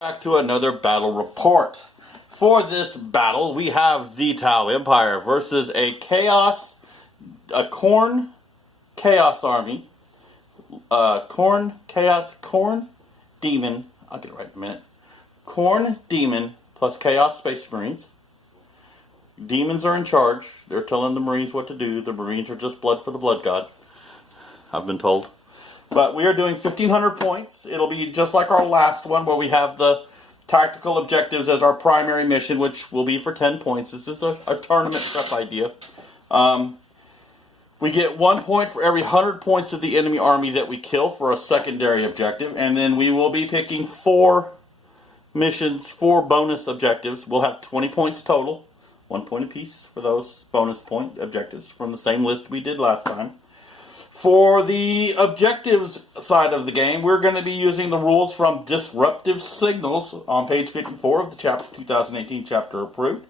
Back to another battle report. For this battle, we have the Tau Empire versus a Khorne Chaos Army. Khorne Demon. I'll get it right in a minute. Khorne Demon plus Chaos Space Marines. Demons are in charge. They're telling the Marines what to do. The Marines are just blood for the blood god, I've been told. But we are doing 1,500 points. It'll be just like our last one where we have the tactical objectives as our primary mission, which will be for 10 points. This is a tournament prep idea. We get 1 point for every 100 points of the enemy army that we kill for a secondary objective. And then we will be picking 4 missions, 4 bonus objectives. We'll have 20 points total. 1 point apiece for those bonus point objectives from the same list we did last time. For the objectives side of the game, we're going to be using the rules from Disruptive Signals on page 54 of the chapter 2018 chapter approved.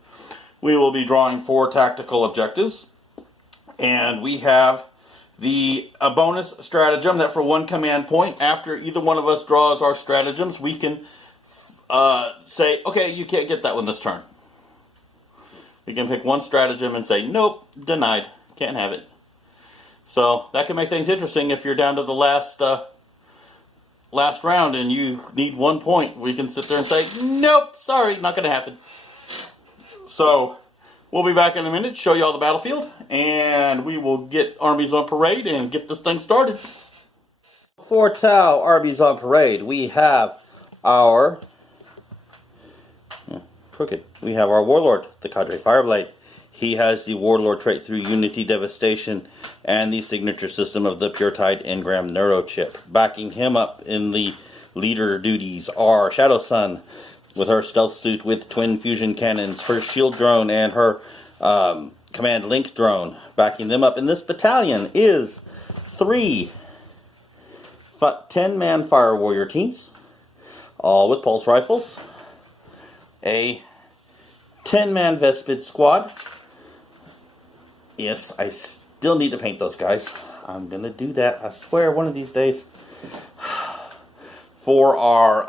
We will be drawing 4 tactical objectives. And we have a bonus stratagem that for 1 command point, after either one of us draws our stratagems, we can say, okay, you can't get that one this turn. We can pick 1 stratagem and say, nope, denied, can't have it. So that can make things interesting if you're down to the last round and you need 1 point. We can sit there and say, nope, sorry, not going to happen. So we'll be back in a minute, show you all the battlefield, and we will get Armies on Parade and get this thing started. For Tau Armies on Parade, we have our We have our Warlord, the Cadre Fireblade. He has the Warlord trait through Unity Devastation and the signature system of the Pure Tide Engram Neurochip. Backing him up in the leader duties are Shadow Sun with her stealth suit with twin fusion cannons, her shield drone, and her command link drone. Backing them up in this battalion is 3 10-man fire warrior teams, all with pulse rifles, a 10-man Vespid squad. Yes, I still need to paint those guys. I'm going to do that, I swear, one of these days. For our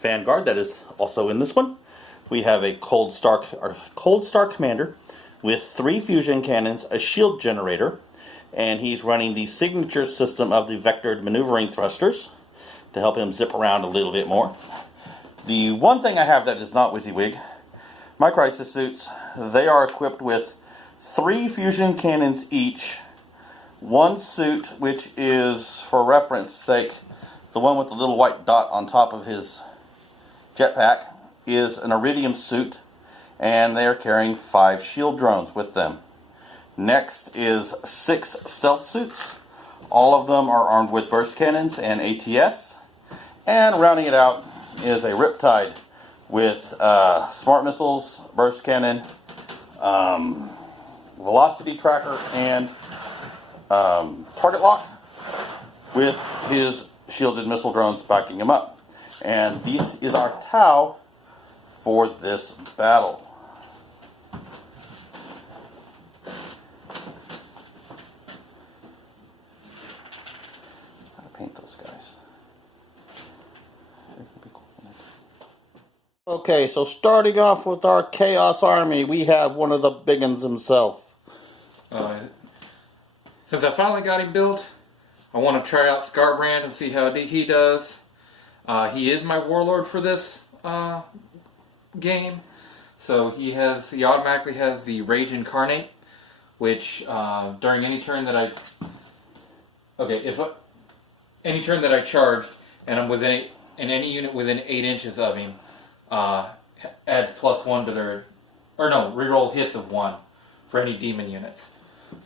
Vanguard, that is also in this one, we have a Cold Star commander with 3 fusion cannons, a shield generator, and he's running the signature system of the vectored maneuvering thrusters to help him zip around a little bit more. The one thing I have that is not WYSIWYG, my crisis suits, they are equipped with 3 fusion cannons each. 1 suit, which is, for reference sake, the one with the little white dot on top of his jetpack, is an Iridium suit, and they are carrying 5 shield drones with them. Next is 6 stealth suits. All of them are armed with burst cannons and ATS. And rounding it out is a Riptide with smart missiles, burst cannon, velocity tracker, and target lock, with his shielded missile drones backing him up. And this is our Tau for this battle. How to paint those guys. Okay, so starting off with our Chaos Army, we have one of the big uns himself. Since I finally got him built, I want to try out Scarbrand and see how he does. He is my Warlord for this game, so he automatically has the Rage Incarnate, which during any turn that any turn that I charged and I'm within any unit within 8 inches of him, adds +1 to their, reroll hits of 1 for any demon units.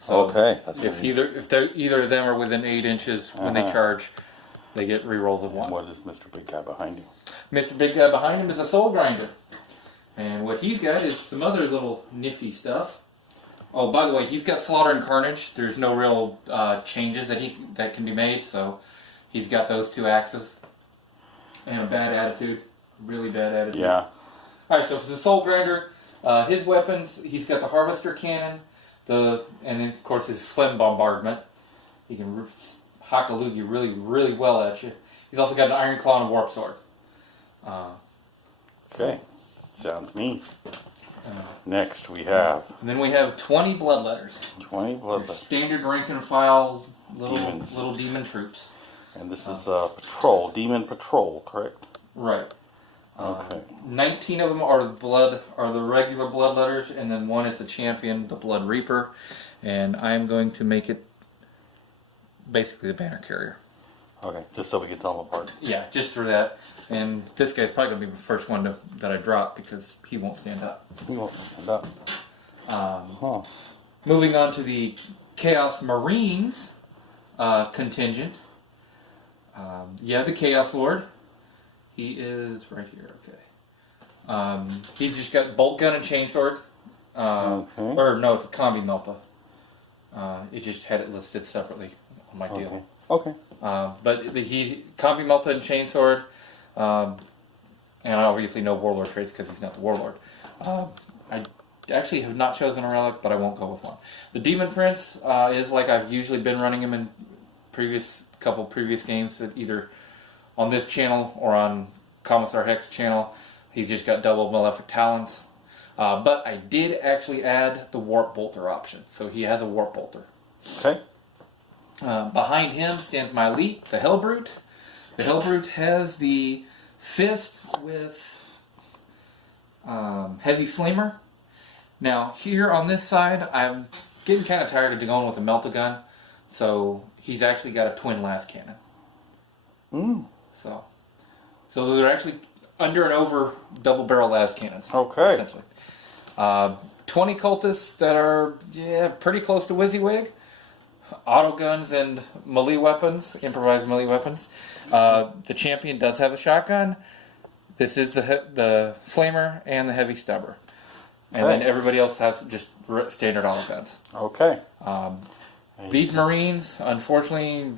So okay, that's if either of them are within 8 inches when they charge, they get rerolls of 1. And what is Mr. Big Guy behind you? Mr. Big Guy behind him is a Soul Grinder. And what he's got is some other little nifty stuff. Oh, by the way, he's got Slaughter and Carnage. There's no real changes that can be made, so he's got those 2 axes. And a bad attitude. Really bad attitude. Yeah. Alright, so for the Soul Grinder, his weapons, he's got the Harvester Cannon, and then, of course, his Phlegm Bombardment. He can hack a loogie really, really well at you. He's also got an Iron Claw and a Warp Sword. Okay. Sounds mean. Next we have And then we have 20 bloodletters. 20 blood. Standard rank and file Demons. little demon troops. And this is patrol, demon patrol, correct? Right. Okay. 19 of them are the regular bloodletters, and then one is the champion, the Blood Reaper, and I am going to make it basically the banner carrier. Okay, just so we can tell them apart. Yeah, just for that. And this guy's probably going to be the first one that I drop because he won't stand up. He won't stand up. Moving on to the Chaos Marines contingent. You have the Chaos Lord. He is right here, okay. He's just got bolt gun and chainsword. Or no, it's a combi melta. It just had it listed separately on my deal. Okay. But he combi melta and chainsword. And obviously no warlord traits because he's not the warlord. I actually have not chosen a relic, but I won't go with one. The Demon Prince is like I've usually been running him in couple previous games, that either on this channel or on Commissar Hex channel. He's just got double malefic talents. But I did actually add the Warp Bolter option, so he has a Warp Bolter. Okay. Behind him stands my elite, the Hellbrute. The Hellbrute has the Fist with Heavy Flamer. Now, here on this side, I'm getting kind of tired of going with the Melt-A-Gun, so he's actually got a twin las cannon. So they're actually under and over double barrel las cannons. Okay. Essentially. 20 cultists that are pretty close to WYSIWYG. Auto guns and melee weapons, improvised melee weapons. The champion does have a shotgun. This is the flamer and the heavy stubber. And then everybody else has just standard auto guns. Okay. These Marines, unfortunately,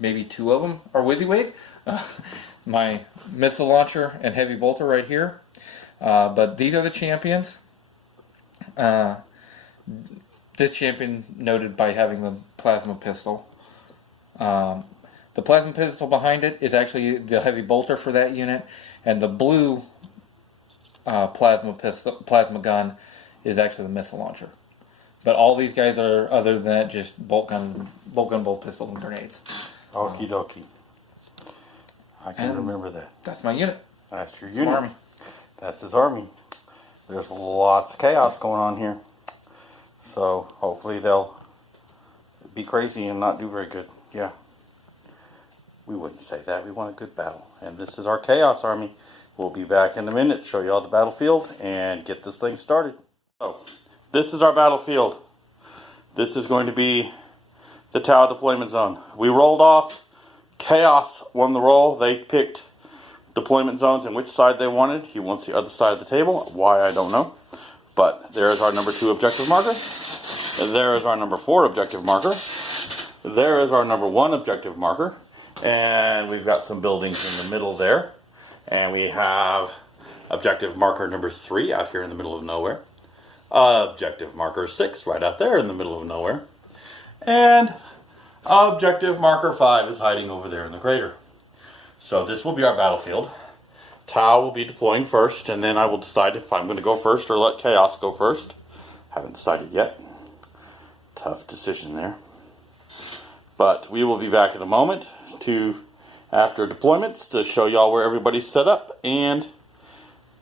maybe two of them are WYSIWYG. My missile launcher and heavy bolter right here. But these are the champions. This champion noted by having the plasma pistol. The plasma pistol behind it is actually the heavy bolter for that unit, and the blue plasma gun is actually the missile launcher. But all these guys are, other than that, just bolt gun, bolt pistol, and grenades. Okie dokie. I can remember that. That's my unit. That's your unit. Army. That's his army. There's lots of chaos going on here. So hopefully they'll be crazy and not do very good. Yeah. We wouldn't say that. We want a good battle. And this is our Chaos Army. We'll be back in a minute, show you all the battlefield, and get this thing started. So, this is our battlefield. This is going to be the Tau deployment zone. We rolled off. Chaos won the roll. They picked deployment zones and which side they wanted. He wants the other side of the table. Why, I don't know. But there is our number 2 objective marker. There is our number 4 objective marker. There is our number 1 objective marker. And we've got some buildings in the middle there. And we have objective marker number 3 out here in the middle of nowhere. Objective marker 6 right out there in the middle of nowhere. And objective marker 5 is hiding over there in the crater. So this will be our battlefield. Tau will be deploying first, and then I will decide if I'm going to go first or let Chaos go first. Haven't decided yet. Tough decision there. But we will be back in a moment after deployments to show y'all where everybody's set up and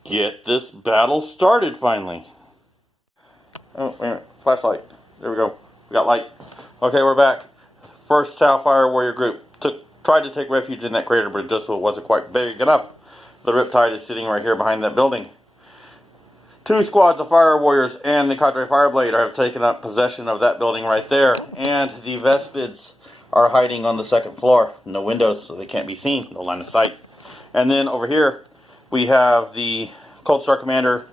get this battle started finally. Oh, wait a minute. Flashlight. There we go. We got light. Okay, we're back. First Tau Fire Warrior group tried to take refuge in that crater, but it just wasn't quite big enough. The Riptide is sitting right here behind that building. 2 squads of Fire Warriors and the Cadre Fireblade have taken up possession of that building right there. And the Vespids are hiding on the 2nd floor. No windows, so they can't be seen. No line of sight. And then over here, we have the Cold Star Commander,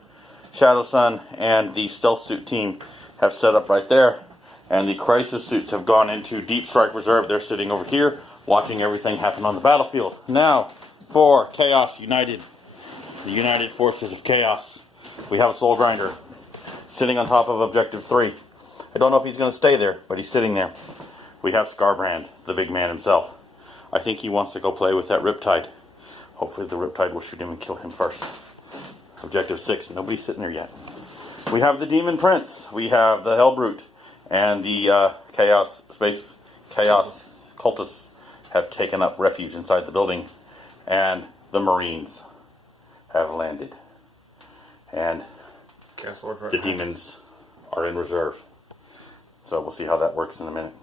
Shadow Sun, and the Stealth Suit team have set up right there. And the Crisis Suits have gone into Deep Strike Reserve. They're sitting over here, watching everything happen on the battlefield. Now, for Chaos United, the United Forces of Chaos, we have a Soul Grinder sitting on top of Objective 3. I don't know if he's going to stay there, but he's sitting there. We have Scarbrand, the big man himself. I think he wants to go play with that Riptide. Hopefully the Riptide will shoot him and kill him first. Objective 6. Nobody's sitting there yet. We have the Demon Prince. We have the Hellbrute. And the Chaos Cultists have taken up refuge inside the building. And the Marines have landed. And the demons are in reserve. So we'll see how that works in a minute.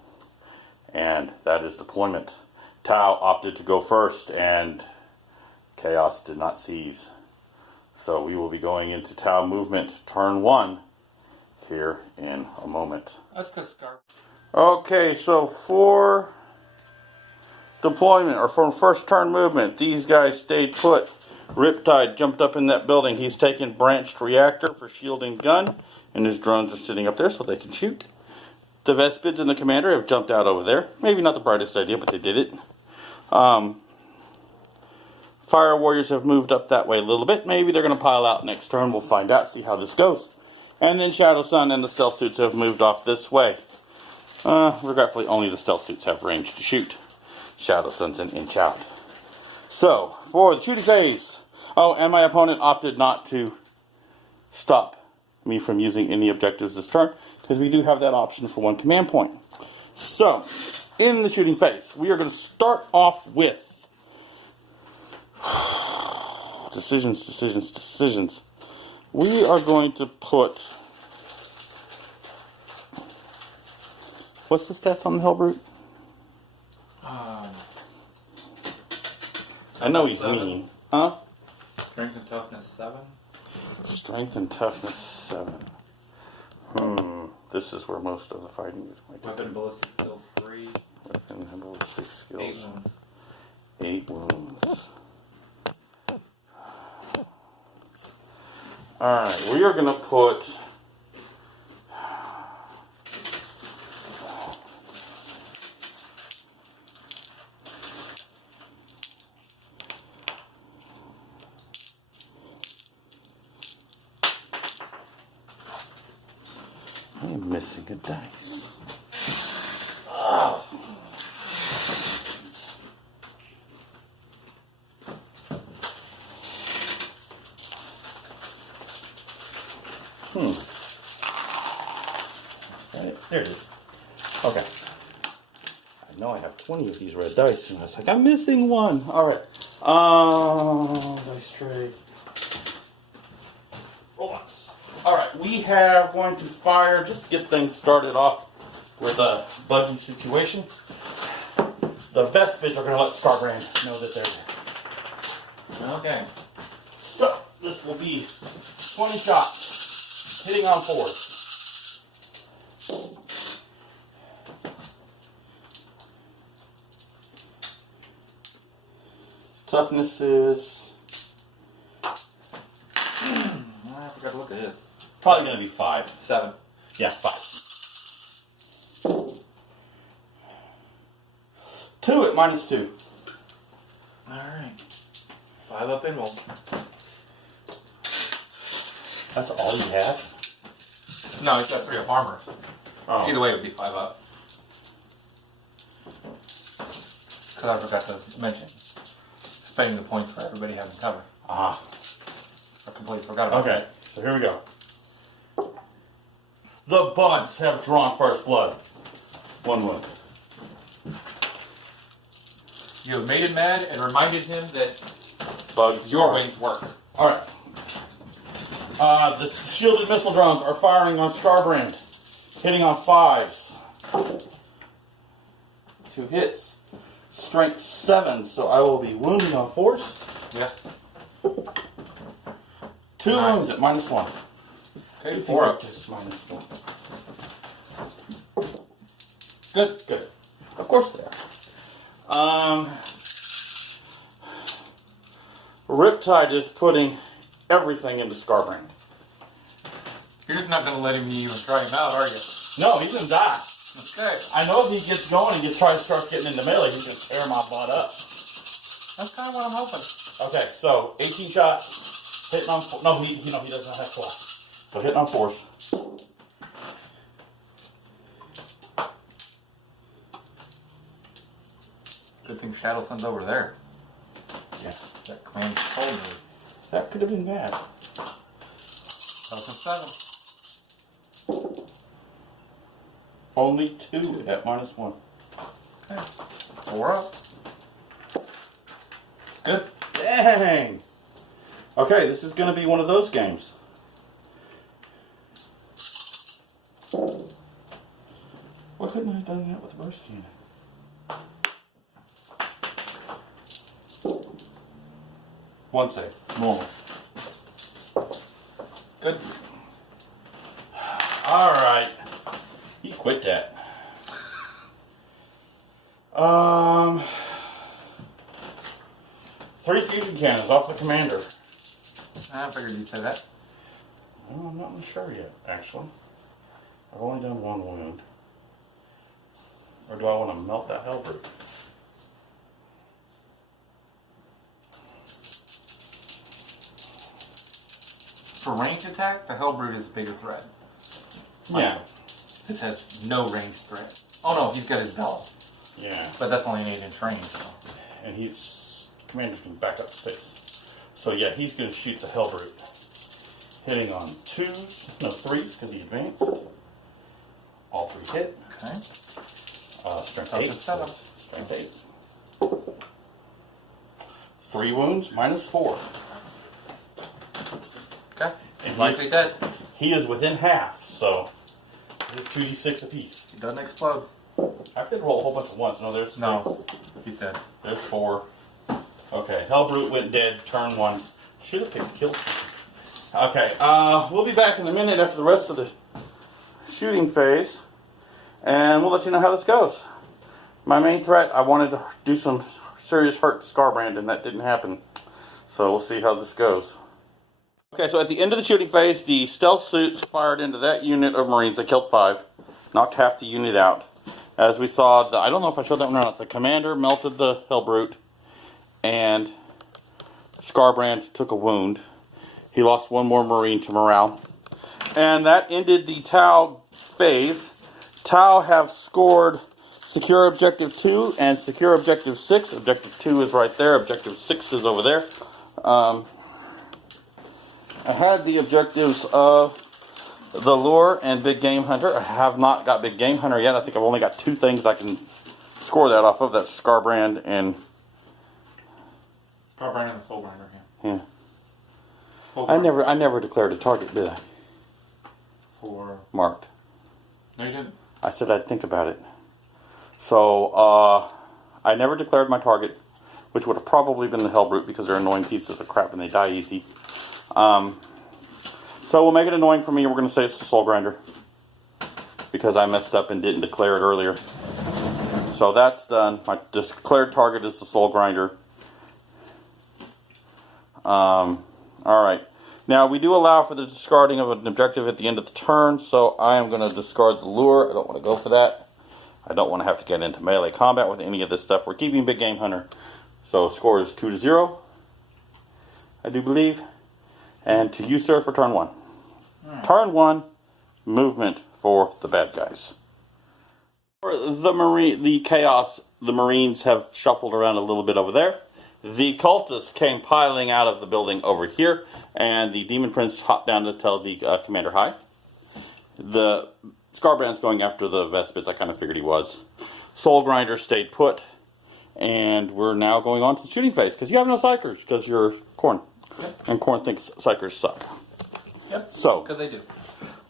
And that is deployment. Tau opted to go first, and Chaos did not seize. So we will be going into Tau movement, turn 1, here in a moment. Let's go Scar. Okay, so for deployment, or for first turn movement, these guys stayed put. Riptide jumped up in that building. He's taken branched reactor for shield and gun, and his drones are sitting up there so they can shoot. The Vespids and the commander have jumped out over there. Maybe not the brightest idea, but they did it. Fire warriors have moved up that way a little bit. Maybe they're going to pile out next turn. We'll find out, see how this goes. And then Shadow Sun and the stealth suits have moved off this way. Regretfully, only the stealth suits have range to shoot. Shadow Sun's an inch out. So, for the shooting phase. Oh, and my opponent opted not to stop me from using any objectives this turn, because we do have that option for 1 command point. So, in the shooting phase, we are going to start off with decisions. We are going to put... What's the stats on the Hellbrute? I know he's mean. Huh? Strength and toughness 7. Strength and toughness 7. This is where most of the fighting is going to Weapon and ballistic skills 3. Weapon and ballistic skills. 8 wounds. 8 wounds. Alright, we are going to put... I am missing a dice. Oh. Right, there it is. Okay. I know I have 20 of these red dice, and I was like, I'm missing one. Alright. Dice tray. Alright, we have going to fire, just to get things started off with a buggy situation. The Vespids are going to let Scarbrand know that they're there. Okay. So, this will be 20 shots, hitting on 4s. Toughness is... I forgot to look at his. Probably going to be 5. 7. Yeah, 5. 2 at -2. Alright. 5 up and roll. That's all he has? No, he's got 3 up armor. Oh. Either way, it would be 5 up. Because I forgot to mention. Spending the points for everybody having cover. Ah. I completely forgot about that. Okay, so here we go. The bugs have drawn first blood. 1 wound. You have made him mad and reminded him that Bugs. your wings work. Alright. The shielded missile drones are firing on Scarbrand. Hitting on 5s. 2 hits. Strength 7, so I will be wounding on 4s. Yeah. 2 wounds at -1. Okay, 4 up. Just -1. Good. Good. Of course they are. Riptide is putting everything into Scarbrand. You're not going to let him even try him out, are you? No, he's gonna die. Okay. I know if he gets going and starts getting into melee, he's gonna tear my butt up. That's kind of what I'm hoping. Okay, so 18 shots, hitting on 4. No, he doesn't have 4. So hitting on 4s. Good thing Shadow Sun's over there. Yeah. That command told me. That could have been bad. That's a 7. Only 2 at -1. Okay. 4 up. Good. Dang! Okay, this is going to be one of those games. Why couldn't I have done that with the burst unit? One save. Normal. Good. Alright. You quit that. 3 fusion cannons off the commander. I figured you'd say that. Well, I'm not really sure yet, actually. I've only done 1 wound. Or do I want to melt that Hellbrute? For range attack, the Hellbrute is a bigger threat. Yeah. This has no range threat. Oh no, he's got his bell. Yeah. But that's only an 8-inch range. So. And commander's going to back up 6. So yeah, he's going to shoot the Hellbrute. Hitting on 2s, no 3s, because he advanced. All 3 hit. Okay. Strength Up 8. to 7. Strength 8. 3 wounds, -4. Okay. And He's likely dead. He is within half, so it's 2d6 apiece. He doesn't explode. I did roll a whole bunch at once. No, there's 6. No. He's dead. There's 4. Okay, Hellbrute went dead, turn 1. Should have picked kill. Okay, we'll be back in a minute after the rest of the shooting phase, and we'll let you know how this goes. My main threat, I wanted to do some serious hurt to Scarbrand, and that didn't happen. So we'll see how this goes. Okay, so at the end of the shooting phase, the stealth suits fired into that unit of Marines. They killed 5, knocked half the unit out. As we saw, I don't know if I showed that one or not, the commander melted the Hellbrute, and Scarbrand took a wound. He lost 1 more Marine to morale. And that ended the Tau phase. Tau have scored Secure Objective 2 and Secure Objective 6. Objective 2 is right there. Objective 6 is over there. I had the objectives of the Lure and Big Game Hunter. I have not got Big Game Hunter yet. I think I've only got 2 things I can score that off of. That's Scarbrand and... Scarbrand and the Soul Grinder. Yeah. I never declared a target, did I? For... Marked. No, you didn't. I said I'd think about it. So, I never declared my target, which would have probably been the Hellbrute because they're annoying pieces of crap and they die easy. So we'll make it annoying for me. We're going to say it's the Soul Grinder because I messed up and didn't declare it earlier. So that's done. My declared target is the Soul Grinder. Alright. Now, we do allow for the discarding of an objective at the end of the turn, so I am going to discard the Lure. I don't want to go for that. I don't want to have to get into melee combat with any of this stuff. We're keeping Big Game Hunter. So, score is 2-0, I do believe. And to you, sir, for turn 1. Turn 1, movement for the bad guys. For the Chaos, the Marines have shuffled around a little bit over there. The cultists came piling out of the building over here, and the Demon Prince hopped down to tell the commander hi. The Scarbrand's going after the Vespids. I kind of figured he was. Soul Grinder stayed put, and we're now going on to the shooting phase, because you have no Psychers, because you're Khorne. Yep. And Khorne thinks Psychers suck. Yep, so, because they do.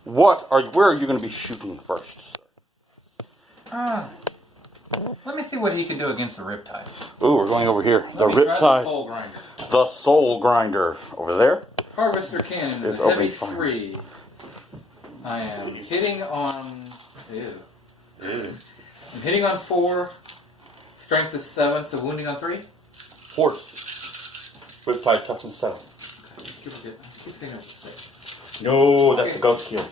Where are you going to be shooting first, sir? Let me see what he can do against the Riptide. Ooh, we're going over here. The Riptide. The Soul Grinder. The Soul Grinder. Over there. Harvester Cannon with a heavy 3. I am hitting on... Ew. I'm hitting on 4. Strength is 7, so wounding on 3? Horse. Riptide toughness 7. I keep saying it's 6. No, that's a Ghost Kill.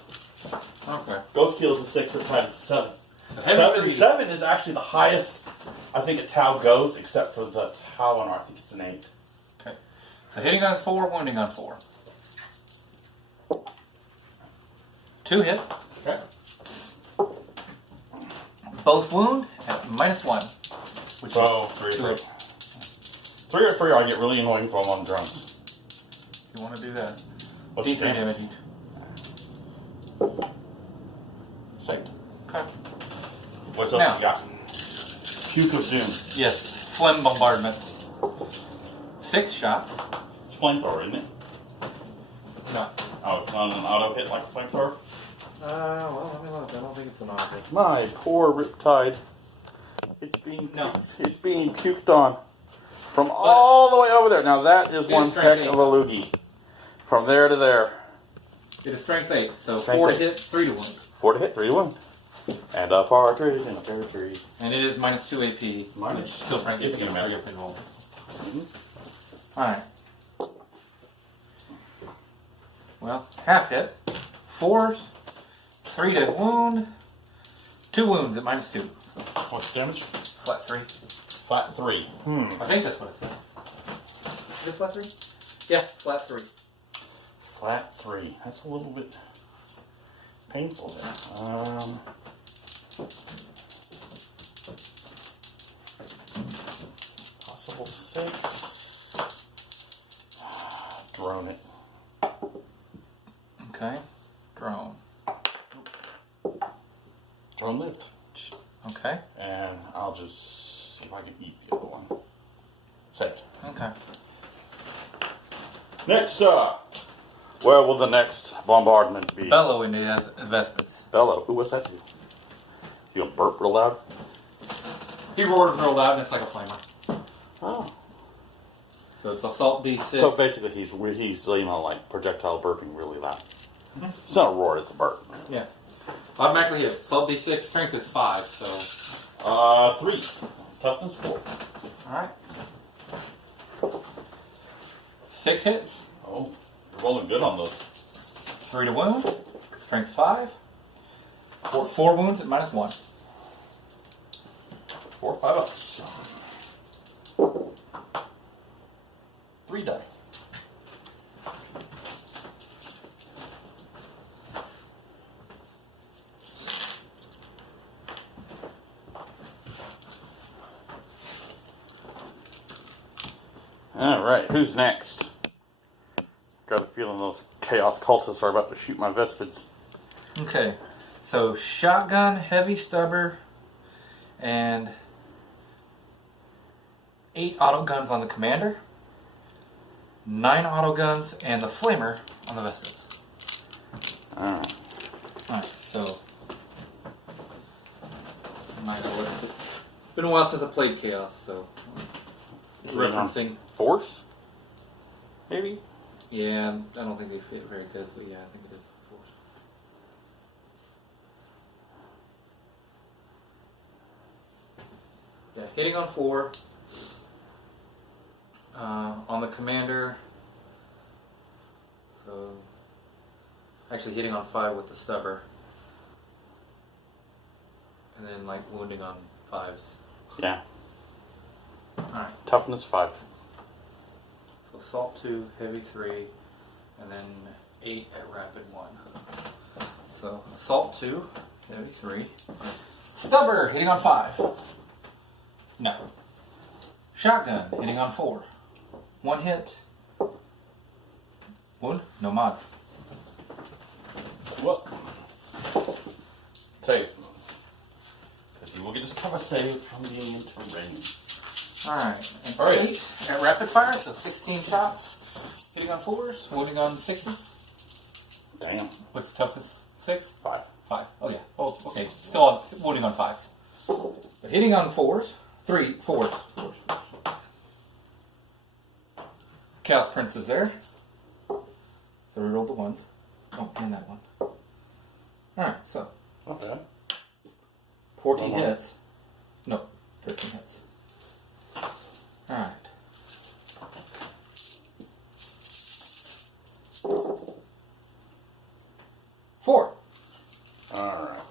Okay. Ghost Kill is a 6, Riptide is a 7. 7 is actually the highest I think a Tau goes, except for the Tau on I think it's an 8. Okay. So hitting on 4, wounding on 4. 2 hit. Okay. Both wound at -1. Which so, is 3. 3 or 3, I get really annoying from on drums. You want to do that? What's D3 the damage each. Saved. Okay. What else Now. you got? Puke of Doom. Yes. Phlegm bombardment. 6 shots. It's flamethrower, isn't it? No. Oh, it's not an auto hit like a flamethrower? Well, let me look. I don't think it's an auto. My poor Riptide. It's being puked on. From all the way over there. Now that is one heck of a loogie. From there to there. It is strength 8, so Strength 4 8. to hit, 3 to wound. 4 to hit, 3 to 1. And a partridge in a pear tree. And it is minus 2 AP. Minus Still trying to get significant amount. your pin roll. Mm-hmm. Alright. Well, half hit. 4s. 3 to wound. 2 wounds at minus 2. So What's the damage? flat 3. Flat 3. I think that's what it said. Is it flat 3? Yeah, flat 3. Flat 3. That's a little bit painful there. Possible 6. Drone it. Okay. Drone. Drone lift. Okay. And I'll just see if I can eat the other one. Saved. Okay. Next up. Where will the next bombardment be? Bellow into Vespers. Bellow. Who was that to? You gonna burp real loud? He roars real loud and it's like a flamer. Oh. So it's assault D6. So basically he's like projectile burping really loud. Mm-hmm. It's not a roar, it's a burp. Yeah. Automatically hits. Assault D6, strength is 5, so. 3. Toughness 4. Alright. 6 hits. Oh, you're rolling good on those. 3 to wound. Strength 5. 4 wounds at minus 1. 4 or 5 ups. 3 die. Alright, who's next? Got a feeling those Chaos Cultists are about to shoot my Vespids. Okay. So shotgun, heavy stubber, and 8 auto guns on the commander. 9 auto guns and the flamer on the Vespers. Alright. Alright, so. Been a while since I played Chaos, so. Referencing. Force? Maybe? Yeah, I don't think they fit very good, so yeah, I think it is Force. Yeah, hitting on 4. On the commander. So. Actually hitting on 5 with the stubber. And then, like, wounding on 5s. Yeah. Alright. Toughness 5. So assault 2, heavy 3, and then 8 at rapid 1. So assault 2, heavy 3. Stubber hitting on 5. No. Shotgun hitting on 4. 1 hit. Wound? No mod. What? Save. Because he will get his cover save from being into range. Alright. And Alright. 8 at rapid fire, so 16 shots. Hitting on 4s, wounding on 6s. Damn. What's the toughest? 6? 5. 5. Oh yeah. Oh, okay. Still on, wounding on 5s. But hitting on 4s. 4s. Chaos Prince is there. So we rolled the 1s. Oh, and that one. Alright, so. Not bad. 14 hits. No, 13 hits. Alright. Four. Alright.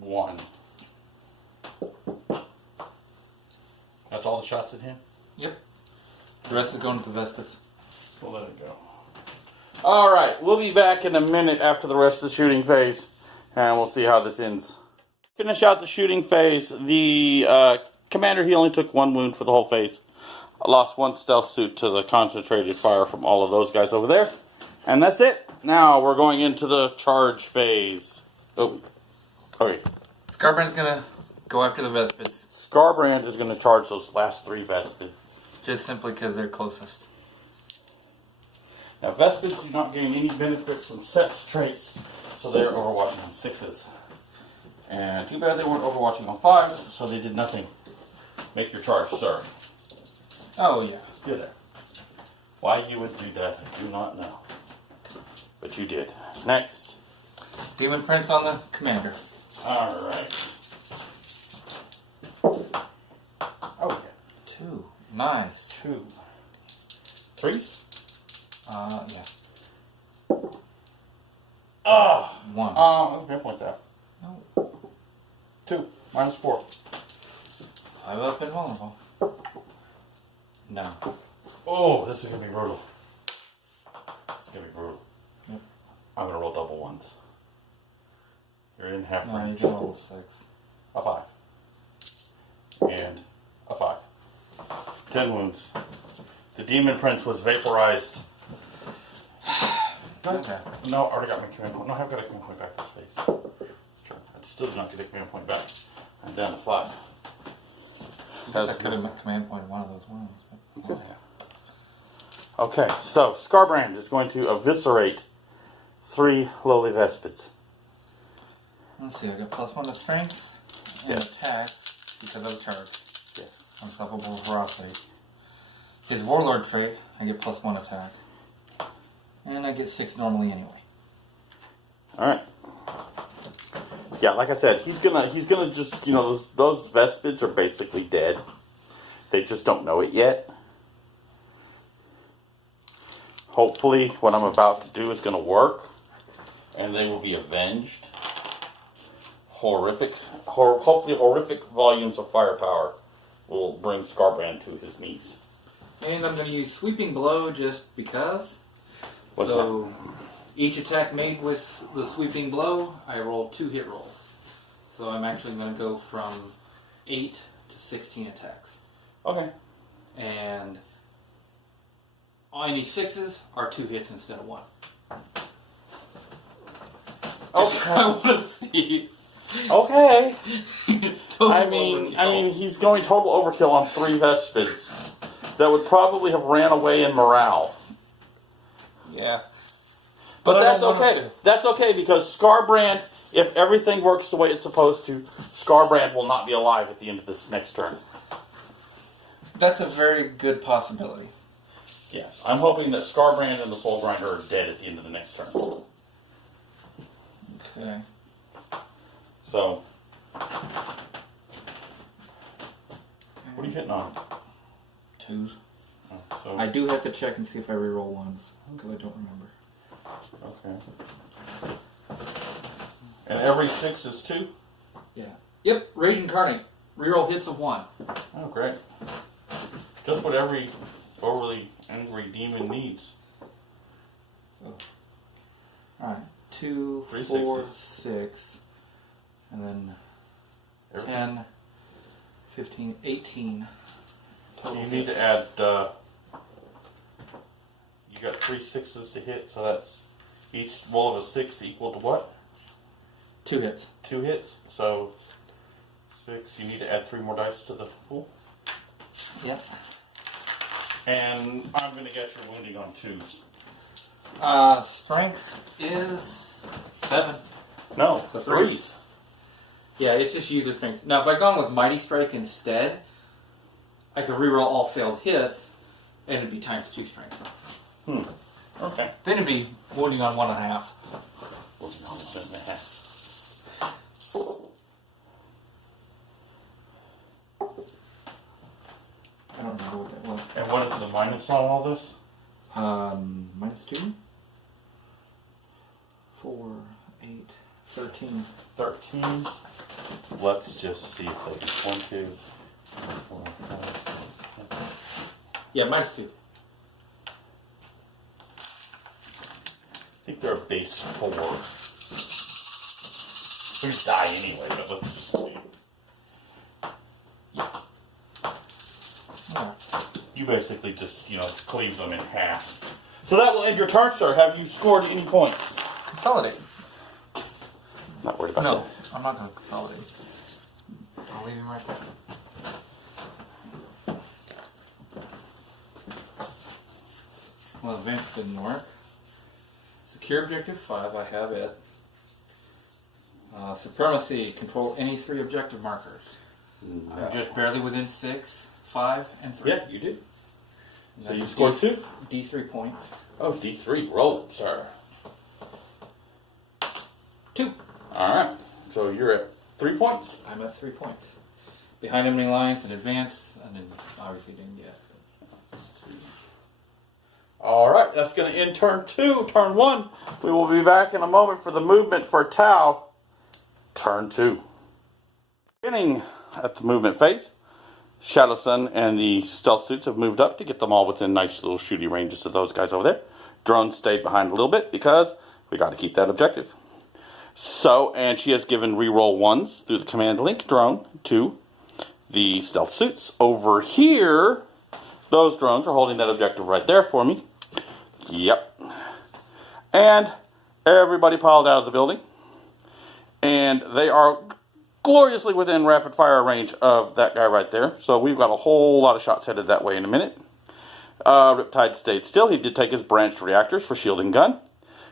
One. That's all the shots at him? Yep. The rest is going to the Vespers. We'll let it go. Alright, we'll be back in a minute after the rest of the shooting phase. And we'll see how this ends. Finish out the shooting phase. The commander, he only took 1 wound for the whole phase. I lost 1 stealth suit to the concentrated fire from all of those guys over there. And that's it. Now we're going into the charge phase. Oh, okay. Scarbrand's gonna go after the Vespids. Scarbrand is going to charge those last 3 Vespids. Just simply because they're closest. Now, Vespids do not gain any benefits from set traits, so they're overwatching on 6s. And too bad they weren't overwatching on 5s, so they did nothing. Make your charge, sir. Oh, yeah. Do that. Why you would do that, I do not know. But you did. Next. Demon Prince on the commander. Alright. Oh, yeah. 2. Nice. 2. 3s? Yeah. Ah! 1. I'll pinpoint that. No. 2. -4. 5 up and vulnerable. No. Oh, this is going to be brutal. This is going to be brutal. Yep. I'm going to roll double 1s. You're in half No, you range. can roll 6. A 5. And a 5. 10 wounds. The Demon Prince was vaporized. Okay. No, I already got my command point. No, I have got a command point back this phase. It's true. I still do not get a command point back. I'm down to 5. I could have command pointed one of those ones. But, Okay, so Scarbrand is going to eviscerate 3 lowly Vespids. let's see, I got +1 to strength and Yes. attacks because of the charge. Yes. Unstoppable ferocity. His warlord trait, I get +1 attack. And I get 6 normally anyway. Alright. Yeah, like I said, he's gonna just, you know, those Vespids are basically dead. They just don't know it yet. Hopefully what I'm about to do is gonna work. And they will be avenged. Hopefully horrific volumes of firepower will bring Scarbrand to his knees. And I'm going to use Sweeping Blow just because. What's so each attack made with the Sweeping Blow, I roll 2 hit rolls. So I'm actually going to go from 8 to 16 attacks. Okay. And any 6s are 2 hits instead of 1. Okay. I want to see. Okay. Total I mean, overkill. he's going total overkill on 3 Vespids that would probably have ran away in morale. Yeah. But I that's don't want okay. to. That's okay because Scarbrand, if everything works the way it's supposed to, Scarbrand will not be alive at the end of this next turn. That's a very good possibility. Yes, I'm hoping that Scarbrand and the Soul Grinder are dead at the end of the next turn. Okay. So, what are you hitting on? 2s. Oh, so, I do have to check and see if I reroll 1s because I don't remember. okay. And every 6 is 2? Yeah. Yep. Rage Incarnate. Reroll hits of 1. Oh, great. Just what every overly angry demon needs. So, alright. 2, 3 4, sixes. 6, and then Everything. 10, 15, 18. So Total you need hits. to add, you got 3 6s to hit, so that's each roll of a 6 equal to what? 2 hits. 2 hits. So 6, you need to add 3 more dice to the pool. Yep. And I'm going to guess you're wounding on 2s. Strength is 7. No, So 3s. Yeah, it's just user strength. Now, if I'd gone with Mighty Strike instead, I could reroll all failed hits, and it'd be times 2 strength. Okay. Then it'd be wounding on 1.5. Wounding on 1.5. I don't remember what that was. And what is the minus on all this? -2? 4, 8, 13. 13. Let's just see if they can. 1, 2, 3, 4, 5, 6, 7. Yeah, -2. I think they're a base 4. gonna die anyway, but let's just see. Oh. You basically just, cleave them in half. So that will end your turn, sir. Have you scored any points? Consolidate. Not worried about No, that. I'm not going to consolidate. I'll leave him right there. Well, advance didn't work. Secure objective 5, I have it. Supremacy, control any 3 objective markers. No. I'm just barely within 6, 5, and 3. Yeah, you did. So That's you scored 2? D3 points. Oh, D3. Roll it, sir. 2. Alright. So you're at 3 points? I'm at 3 points. Behind enemy lines and advance, and then obviously didn't get. Alright, that's going to end turn 2. Turn 1. We will be back in a moment for the movement for Tau. Turn 2. Beginning at the movement phase, Shadow Sun and the stealth suits have moved up to get them all within nice little shooting ranges of those guys over there. Drone stayed behind a little bit because we got to keep that objective. So, and she has given reroll 1s through the command link drone to the stealth suits. Over here, those drones are holding that objective right there for me. Yep. And everybody piled out of the building. And they are gloriously within rapid fire range of that guy right there. So we've got a whole lot of shots headed that way in a minute. Riptide stayed still. He did take his branched reactors for shielding gun.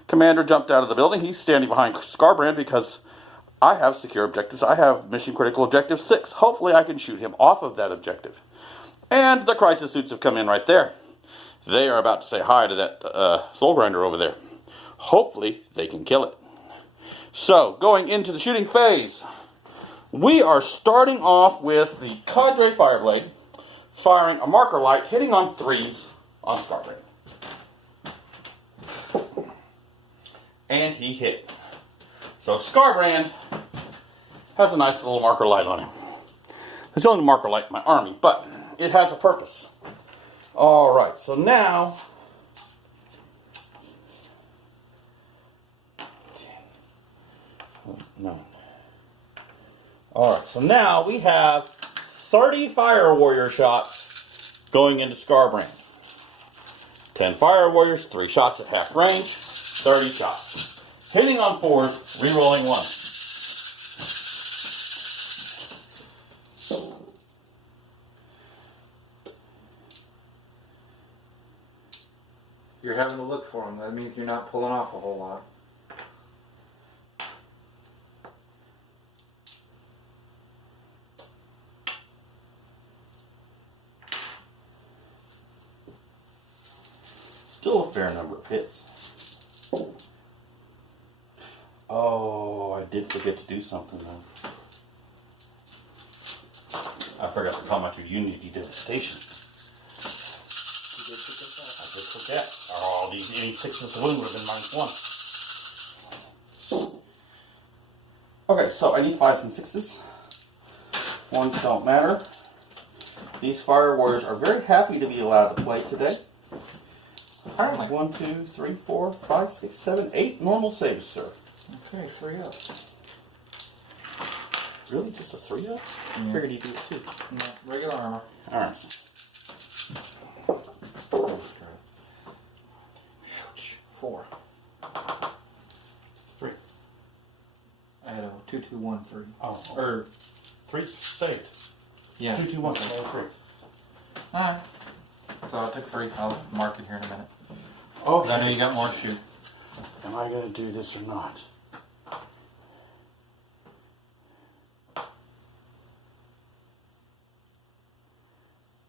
Commander jumped out of the building. He's standing behind Scarbrand because I have secure objectives. I have mission critical objective 6. Hopefully I can shoot him off of that objective. And the crisis suits have come in right there. They are about to say hi to that soul grinder over there. Hopefully they can kill it. So, going into the shooting phase, we are starting off with the Cadre Fireblade firing a marker light, hitting on 3s on Scarbrand. And he hit. So Scarbrand has a nice little marker light on him. It's the only marker light in my army, but it has a purpose. Alright, so now no. Alright, so now we have 30 Fire Warrior shots going into Scarbrand. 10 Fire Warriors, 3 shots at half range, 30 shots. Hitting on 4s, rerolling 1. You're having to look for them. That means you're not pulling off a whole lot. Still a fair number of hits. Oh, I did forget to do something though. I forgot to comment through Unity Devastation. I did forget. All these any 6s to wound would have been -1. Okay, so I need 5s and 6s. 1s don't matter. These Fire Warriors are very happy to be allowed to play today. Apparently. 1, 2, 3, 4, 5, 6, 7, 8 normal saves, sir. Okay, 3 up. Really? Just a 3 up? Yeah. Figured you do 2. No, regular armor. Alright. Ouch. 4. 3. I had a 2, 2, 1, 3. Oh. Okay. Or 3's saved. yeah. 2, 2, 1, Okay. 3. Alright. So I took 3. I'll mark it here in a minute. Okay. I know you got more to shoot. Am I going to do this or not?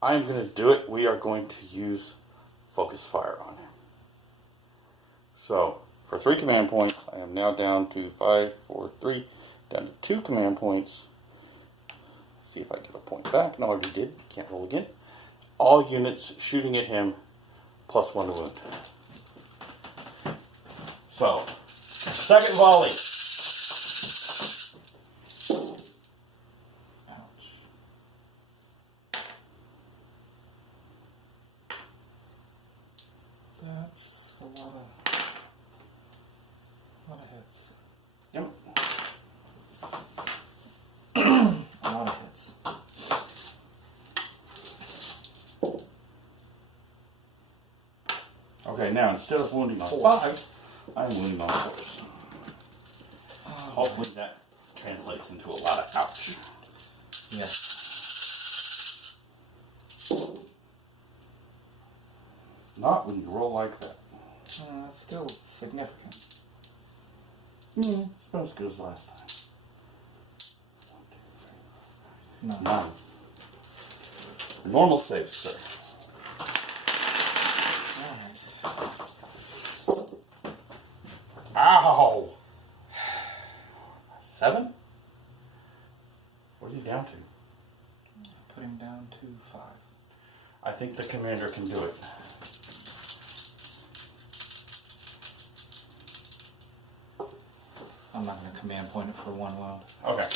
I'm going to do it. We are going to use focus fire on him. So, for 3 command points, I am now down to 5, 4, 3, down to 2 command points. See if I give a point back. No, I already did. Can't roll again. All units shooting at him plus 1 to wound. So, second volley. Ouch. That's a lot of hits. Yep. Okay, now instead of wounding on 5s, I'm wounding on 4s. Hopefully that translates into a lot of ouch. Yeah. Not when you roll like that. That's still significant. It's not as good as last time. No. 9. Normal save, sir. Ow! 7? What is he down to? Put him down to 5. I think the commander can do it. I'm not going to command point it for 1 wound. Okay.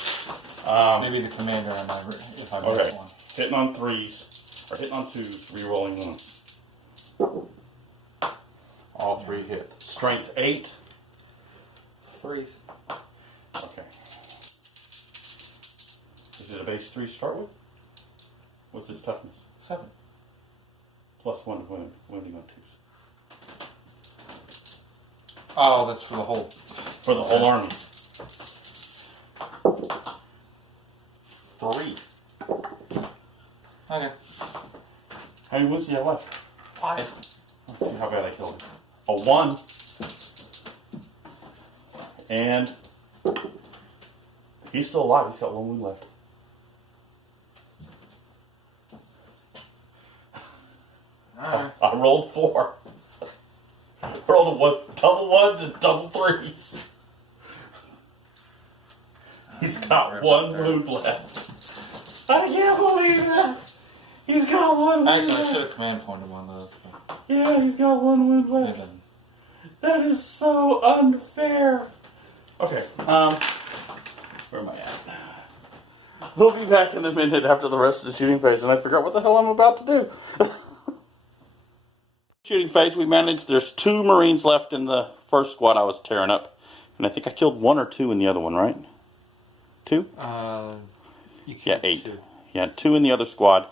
Maybe the commander if I Okay. miss one. Hitting on 3s, or hitting on 2s, re-rolling 1s. All 3 hit. Strength 8. 3s. Okay. Is it a base 3 to start with? What's his toughness? 7. Plus 1 to wounding on 2s. Oh, that's for the whole. For the whole army. 3. Okay. How many wounds do you have left? 5. Let's see how bad I killed him. A 1. And he's still alive. He's got 1 wound left. Alright. I rolled 4. Rolled double 1s and double 3s. He's got 1 wound left. I can't believe that. He's got 1 wound Actually, I left. should have command pointed one of those. But Yeah, he's got 1 wound it left. didn't. That is so unfair. Okay, where am I at? We'll be back in a minute after the rest of the shooting phase, and I figure out what the hell I'm about to do. Shooting phase, we managed. There's 2 Marines left in the first squad I was tearing up, and I think I killed 1 or 2 in the other one, right? 2? You Yeah, killed 8. 2. Yeah, 2 in the other squad.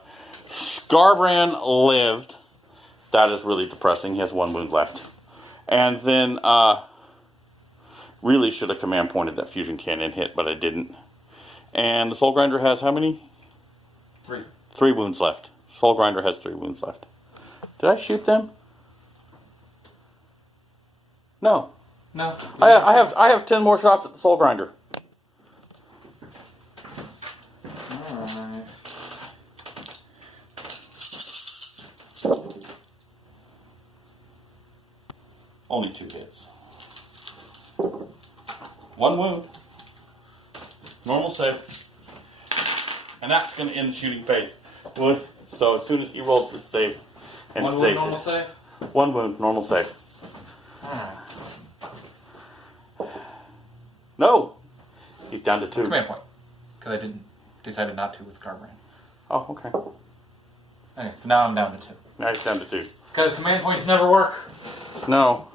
Scarbrand lived. That is really depressing. He has 1 wound left. And then, really should have command pointed that fusion cannon hit, but I didn't. And the Soul Grinder has how many? 3. 3 wounds left. Soul Grinder has 3 wounds left. Did I shoot them? No. No. I have 10 more shots at the Soul Grinder. Alright. Only 2 hits. 1 wound. Normal save. And that's going to end the shooting phase. So as soon as he rolls the save and 1 wound saves normal it. save? 1 wound, normal save. Alright. No! He's down to 2. Command point. Because I decided not to with Garbrand. Oh, okay. Okay, so now I'm down to 2. Now he's down to 2. Because command points never work. No.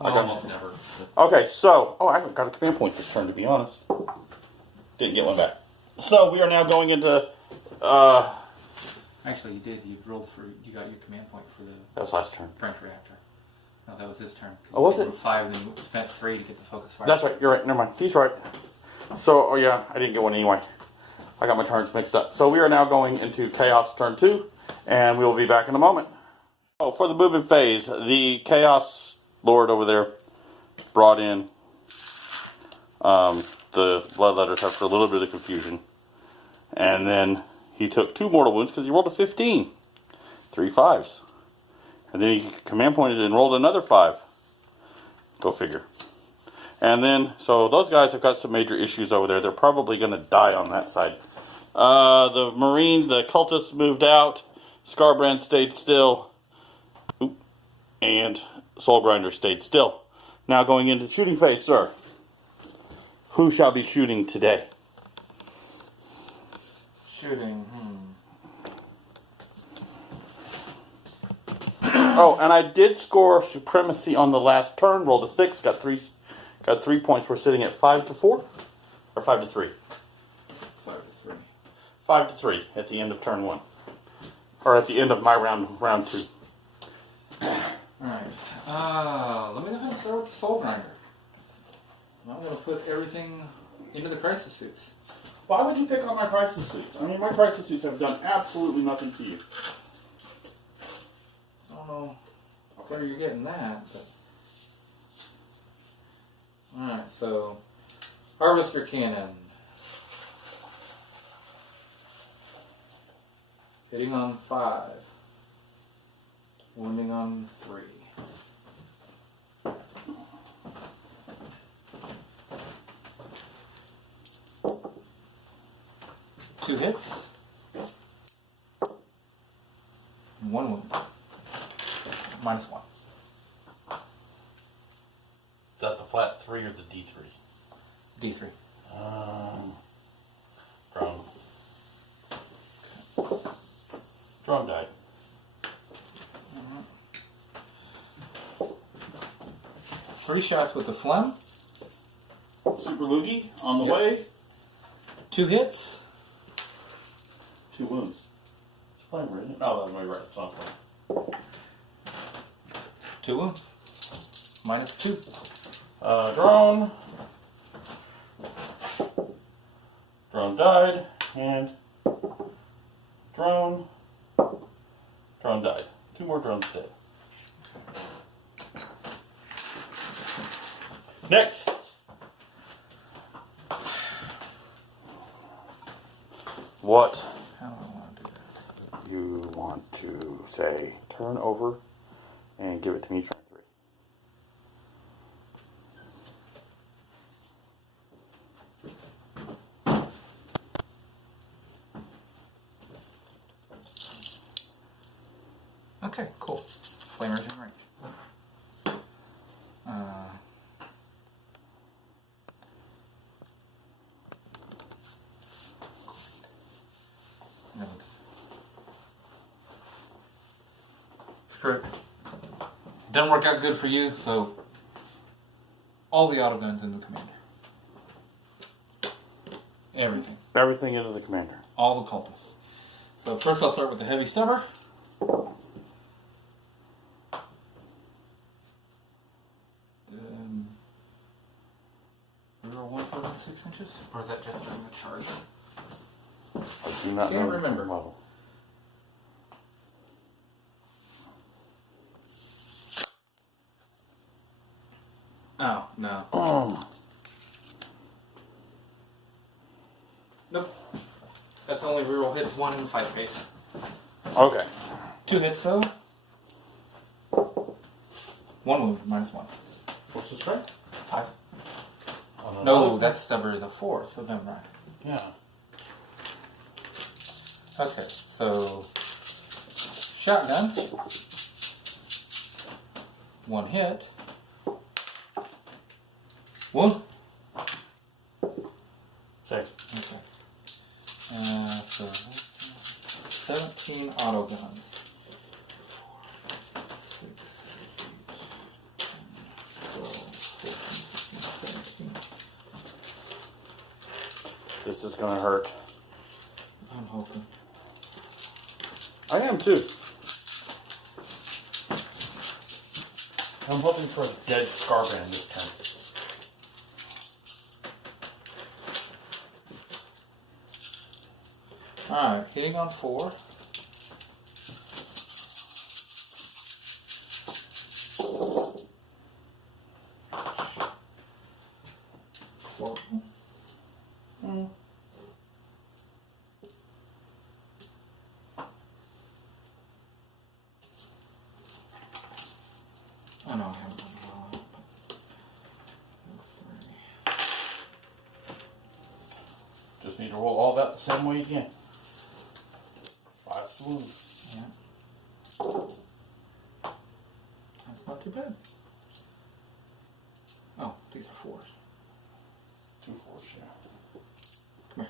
Almost never. Okay, so... Oh, I haven't got a command point this turn, to be honest. Didn't get one back. So, we are now going into... Actually, you did. You rolled for... You got your command point for the That was last turn. branch reactor. No, that was this turn. Oh, was You it? rolled 5 and then you spent 3 to get the focus fire. That's right, you're right, never mind. He's right. So, oh yeah, I didn't get one anyway. I got my turns mixed up. So we are now going into Chaos turn 2, and we will be back in a moment. Oh, for the movement phase, the Chaos Lord over there brought in the bloodletters after a little bit of confusion. And then he took 2 mortal wounds because he rolled a 15. 3 5s. And then he command pointed and rolled another 5. Go figure. And then, so those guys have got some major issues over there. They're probably going to die on that side. The Marine, the cultists moved out. Scarbrand stayed still. Oop. And Soul Grinder stayed still. Now going into shooting phase, sir. Who shall be shooting today? Shooting, Oh, and I did score supremacy on the last turn. Rolled a 6, got 3 points. We're sitting at 5 to 4, or 5 to 3. 5 to 3. 5 to 3 at the end of turn 1, or at the end of my round 2. Alright. Let me go ahead and start with the soul grinder. I'm going to put everything into the crisis suits. Why would you pick on my crisis suits? I mean, my crisis suits have done absolutely nothing to you. I don't know where you're getting that, but... Alright, so... Harvester Cannon. Hitting on 5. Wounding on 3. Two hits. 1 wound. -1. Is that the flat 3 or the D3? D3. Drone. Drone died. Mm-hmm. 3 shots with the phlegm. Super Loogie on the Yep. way. 2 hits. 2 wounds. It's Flamer, isn't it? Oh, that's my right. It's not Flamer. 2 wounds. -2. Drone. Drone died. And drone. Drone died. 2 more drones dead. Next. What? How do I want to do that? You want to say turn over and give it to me turn 3. Okay, cool. Flamer's in range. Screw it. Doesn't work out good for you, so all the auto guns in the commander. Everything. Everything into the commander. All the cultists. So first I'll start with the heavy stubber. We were 1 foot and 6 inches? Or is that just during the charge? I do not Can't know remember. the level. Oh, no. Oh. Nope. That's only reroll hits 1 in the fight phase. Okay. 2 hits though. 1 wound, -1. What's the strength? 5. Oh, No, that's stubber the 4, so never mind. Yeah. Okay, so shotgun. 1 hit. Wound. Save. Okay. So 17 auto guns. 6, 8, 12, 14, 15, 17. This is gonna hurt. I'm hoping. I am too. I'm hoping for a dead Scarband this turn. Alright, hitting on 4. Khorne. I know I haven't done well, but Just need to roll all that the same way again. 5 wounds. yeah. That's not too bad. Oh, these are 4s. 2 4s, yeah. Come here.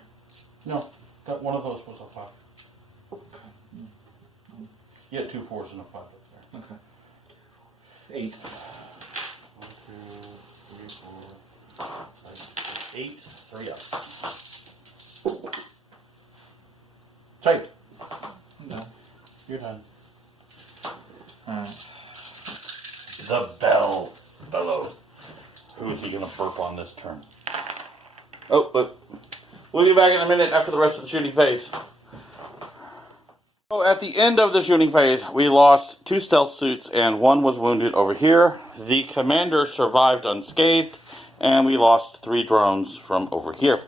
No, that one of those was a 5. Okay. You had 2 4s and a 5 up there. Okay. 8. 1, 2, 3, 4, 5, 8. 3 up. Tight. I'm done. You're done. Alright. The bell bellow. Who is he going to burp on this turn? Oh, look. We'll be back in a minute after the rest of the shooting phase. So at the end of the shooting phase, we lost 2 stealth suits and 1 was wounded over here. The commander survived unscathed, and we lost 3 drones from over here.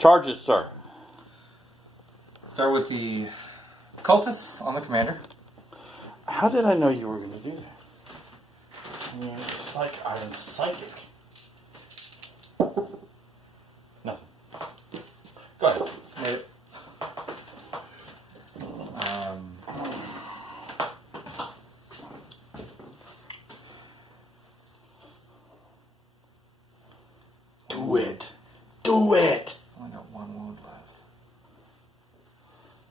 Charges, sir. Start with the cultists on the commander. How did I know you were going to do that? I mean, it's like I'm psychic. Nothing. Go ahead. Wait. Do it. Do it. I got 1 wound left.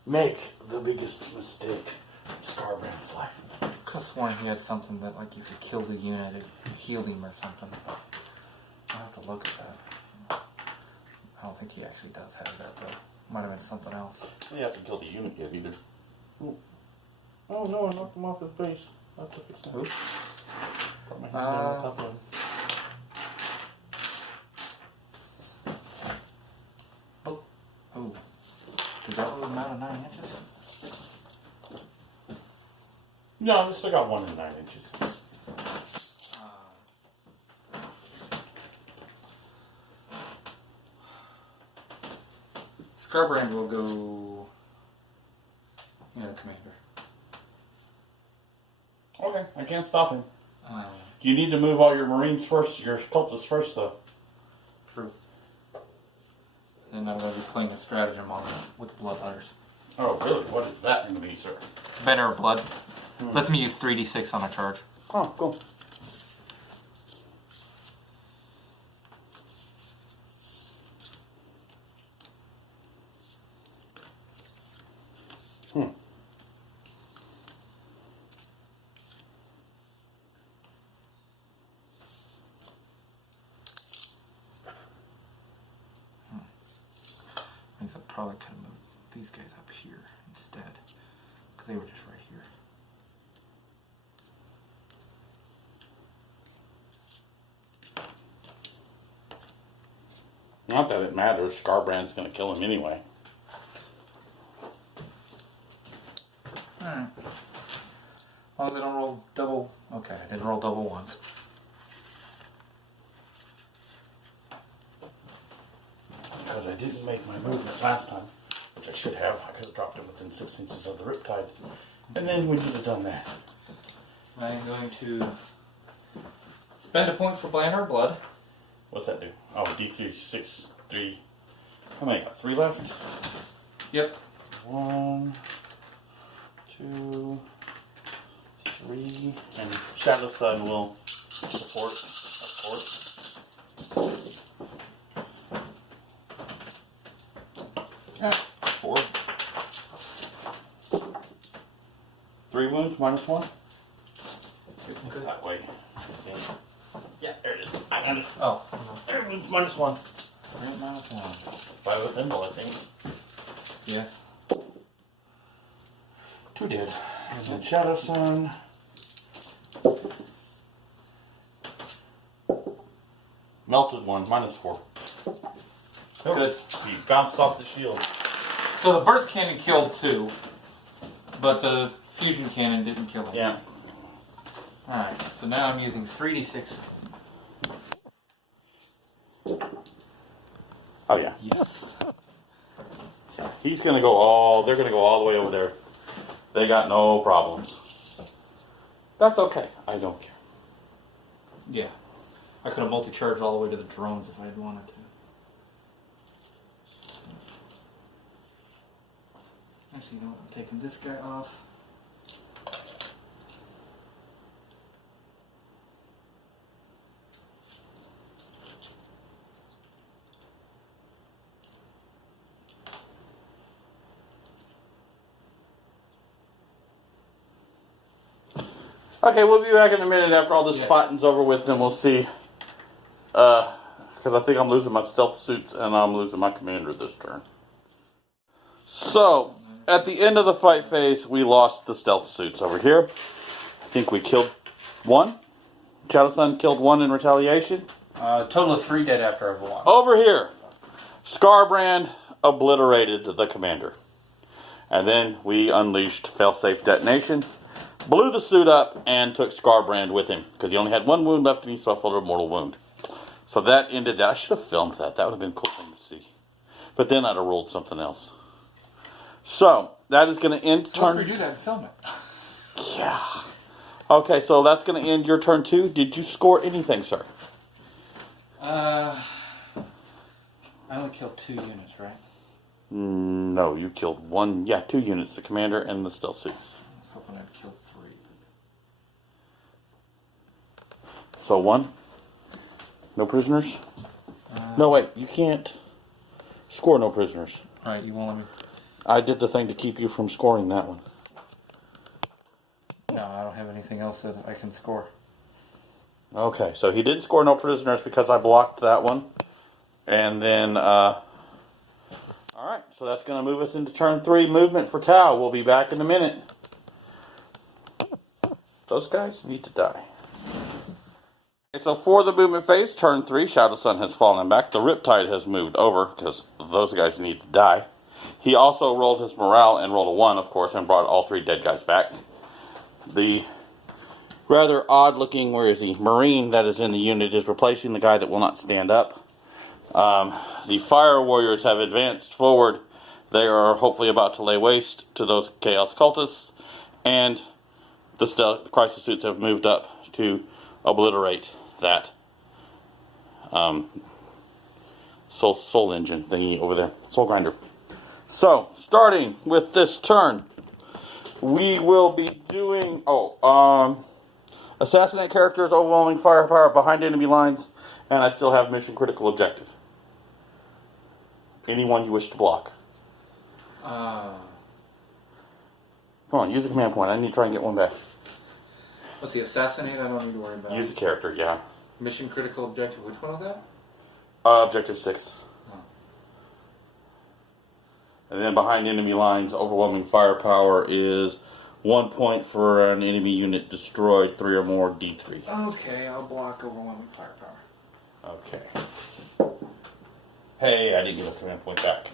Make the biggest mistake of Scarbrand's life. I could have sworn he had something that, like, if you killed a unit, it healed him or something. But I'll have to look at that. I don't think he actually does have that, though. Might have been something else. He hasn't killed a unit yet either. Ooh. Oh no, I knocked him off his base. I took his time. Oops. Put my hand down on top of him. Oh. Did that roll him out of 9 inches? No, I still got 1 in 9 inches. Scarbrand will go. Commander. Okay, I can't stop him. Um, You need to move all your Marines first, your cultists first, though. True. And I'm going to be playing a stratagem on with the Bloodhunters. Oh, really? What is that going to be, sir? Banner of Blood. Lets me use 3d6 on a charge. Oh, cool. Means I probably could have moved these guys up here instead. Because they were just right here. Not that it matters. Scarbrand's going to kill him anyway. Alright. As long as I don't roll double. Okay, I didn't roll double once. Because I didn't make my movement last time, which I should have. I could have dropped him within 6 inches of the riptide. And then we would have done that. I'm going to spend a point for Banner of Blood. What's that do? Oh, D3, 6, 3. How many? 3 left? Yep. 1, 2, 3. And Shadow Sun will support, of course. Yeah, 4. 3 wounds, -1. Go that way. I think. Yeah, there it is. I got it. Oh. There it is, -1. Right, -1. By the thimble, I think. Yeah. 2 dead. And then Shadow Sun. Melted 1, -4. Good. He bounced off the shield. So the burst cannon killed 2, but the fusion cannon didn't kill him. Yeah. Alright, so now I'm using 3d6. Oh yeah. Yes. He's gonna go they're gonna go all the way over there. They got no problems. That's okay. I don't care. Yeah. I could have multi-charged all the way to the drones if I had wanted to. Actually, you know what? I'm taking this guy off. Okay, we'll be back in a minute after all this Yeah. fighting's over with, and we'll see. Because I think I'm losing my stealth suits and I'm losing my commander this turn. So, at the end of the fight phase, we lost the stealth suits over here. I think we killed 1. Shadow Sun killed 1 in retaliation. Total of 3 dead after Overwatch. Over here, Scarbrand obliterated the commander. And then we unleashed failsafe detonation, blew the suit up, and took Scarbrand with him. Because he only had 1 wound left and he suffered a mortal wound. So that ended that. I should have filmed that. That would have been a cool thing to see. But then I'd have rolled something else. So, that is going to end turn... Let's redo that and film it. Yeah. Okay, so that's going to end your turn 2. Did you score anything, sir? I only killed 2 units, right? No, you killed 1. Yeah, 2 units. The commander and the stealth suits. I was hoping I'd killed 3. So 1? No prisoners? No, wait. You can't score no prisoners. Alright, you won't let me... I did the thing to keep you from scoring that one. No, I don't have anything else that I can score. Okay, so he did score no prisoners because I blocked that one. And then, alright, so that's going to move us into turn 3 movement for Tau. We'll be back in a minute. Those guys need to die. Okay, so for the movement phase, turn 3, Shadow Sun has fallen back. The Riptide has moved over because those guys need to die. He also rolled his morale and rolled a 1, of course, and brought all 3 dead guys back. The rather odd looking, where is he? Marine that is in the unit is replacing the guy that will not stand up. The Fire Warriors have advanced forward. They are hopefully about to lay waste to those Chaos Cultists. And the Crisis Suits have moved up to obliterate that soul engine thingy over there. Soul Grinder. So, starting with this turn, we will be doing, assassinate characters, overwhelming firepower behind enemy lines, and I still have mission critical objective. Anyone you wish to block. Come on, use the command point. I need to try and get one back. What's the assassinate? I don't need to worry about. Use the character, yeah. Mission critical objective. Which one was that? Objective 6. Oh. And then behind enemy lines, overwhelming firepower is 1 point for an enemy unit destroyed, 3 or more, D3. Okay, I'll block overwhelming firepower. Okay. Hey, I didn't get a command point back.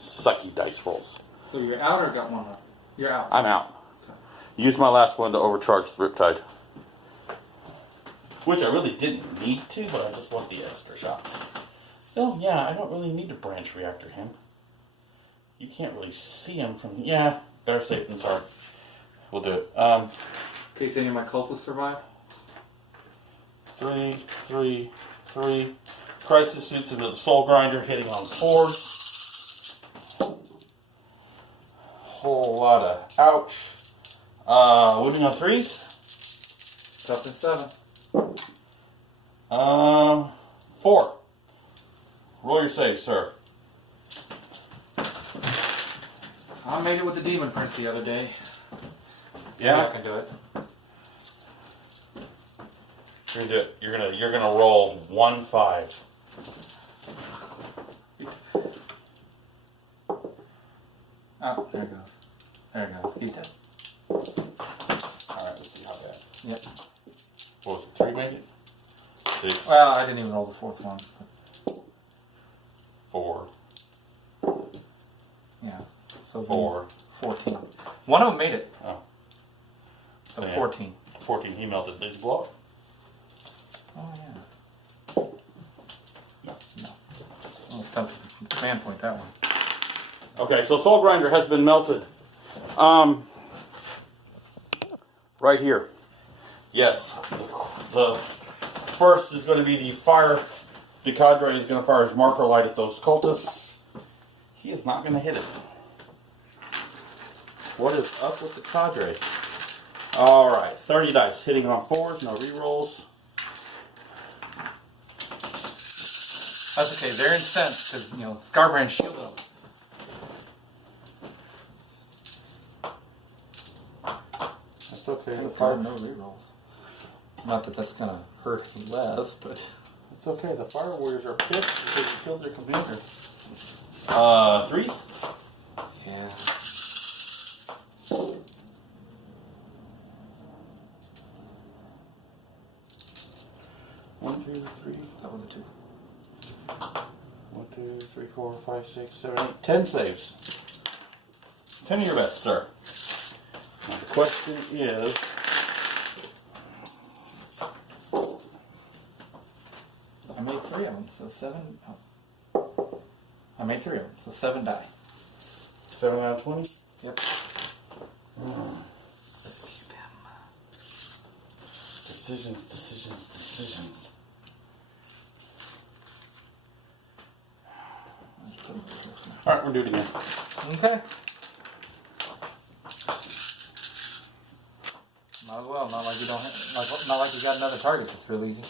Sucky dice rolls. So you're out or got 1 left? You're out. I'm out. Okay. Use my last one to overcharge the Riptide. Which I really didn't need to, but I just want the extra shots. Oh, yeah, I don't really need to branch reactor him. You can't really see him from... Yeah, better safe than sorry. We'll do it. In case any of my cultists survive? 3. Crisis Suits into the Soul Grinder, hitting on 4. Whole lot of ouch. Wounding on 3s. Up in 7. 4. Roll your save, sir. I made it with the Demon Prince the other day. Yeah, I can do it. You're gonna do it. You're gonna roll 1 5. Oh, there it goes. There it goes. He's dead. Alright, let's see how that. Yep. What was it, 3 make it? 6. Well, I didn't even roll the 4th one. 4. Yeah. So 4. 14. One of them made it. Oh. So yeah. 14. 14, he melted. Did you blow up? Oh, yeah. No. Oh, it's tough. Command point, that one. Okay, so Soul Grinder has been melted. Right here. Yes. The first is going to be the fire. The cadre is going to fire his marker light at those cultists. He is not going to hit it. What is up with the cadre? Alright, 30 dice. Hitting on 4s, no rerolls. That's okay. They're incensed because, Scarbrand shield them. That's okay. No rerolls. Not that that's going to hurt him less, but... It's okay. The Fire Warriors are pissed because you killed their commander. 3s? Yeah. 2, 3. That was a 2. 1, 2, 3, 4, 5, 6, 7, 8. 10 saves. 10 of your best, sir. Now the question is... I made 3 of them, so 7. Oh. I made 3 of them, so 7 die. 7 out of 20? Yep. Decisions. Alright, we'll do it again. Okay. Might as well. Not like you don't. Not like you got another target. That's real easy.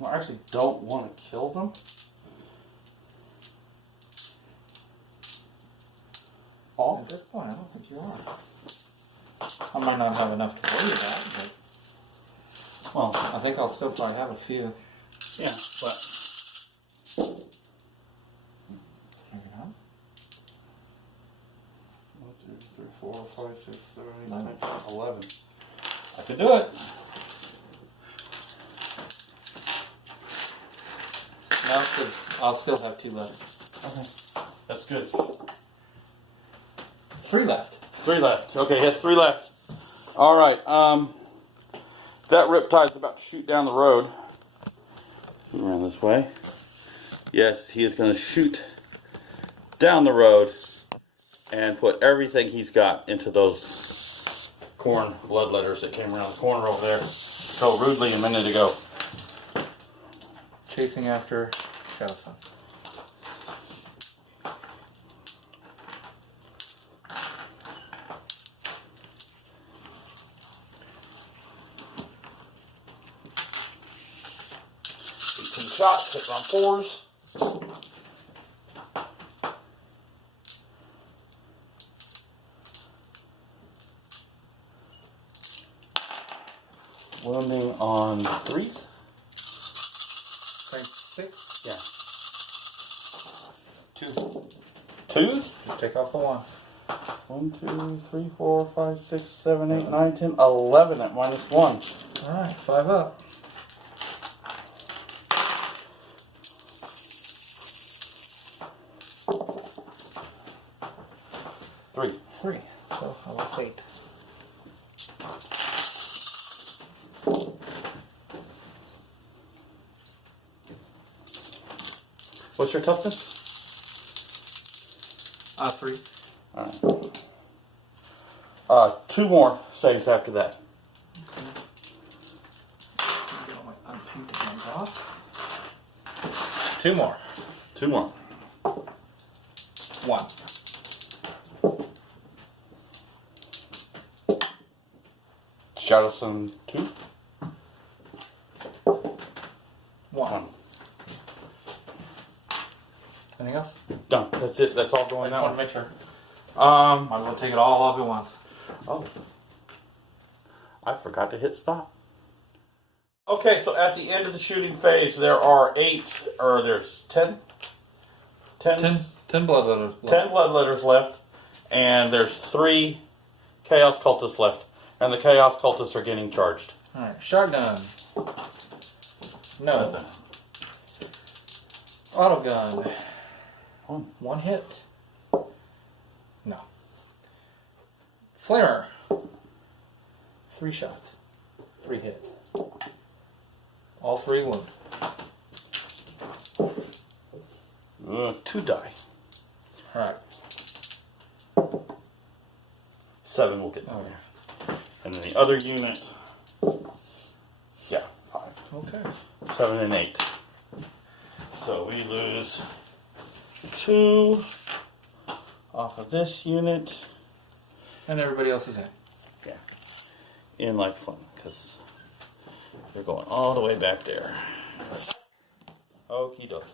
Well, I actually don't want to kill them. All? At this point, I don't think you are. I might not have enough to worry about, but Well, I think I'll still probably have a few. yeah, but Maybe not. 1, 2, 3, 4, 5, 6, 7, 8, 9, 11. 10, 11. I could do it. No, because I'll still have 2 left. Okay, that's good. 3 left. 3 left. Okay, he has 3 left. All right. That Riptide's about to shoot down the road. Let's go around this way. Yes, he is going to shoot down the road and put everything he's got into those Khorne bloodletters that came around the corner over there so rudely a minute ago. Chasing after Shadowsun. Shots, hit on 4s. Wounding on 3s. Strength 6. Yeah. 2s? Just take off the 1. 1, 2, 3, 4, 5, 6, 7, 8, 9, 10, 11 at -1. Alright, 5 up. Three. 3. So I lost 8. What's your toughness? 3. Alright. 2 more saves after that. Get all my unpainted ones off. 2 more. 2 more. 1. Shadowsun 2. 1. Anything else? Done. That's it. That's all I going just want to out. make sure. Um. Might as well take it all off at once. Oh. I forgot to hit stop. Okay, so at the end of the shooting phase, there are 10 bloodletters left. 10 bloodletters left, and there's 3 chaos cultists left, and the chaos cultists are getting charged. Alright, shotgun. No. Auto gun. 1 hit. No. Flamer. 3 shots. 3 hits. All 3 wound. 2 die. Alright. 7 will get. Oh, yeah. And then the other unit, yeah, 5. Okay. 7 and 8. So we lose 2 off of this unit. And everybody else is in. Yeah. In like fun, because they're going all the way back there. Okie dokie.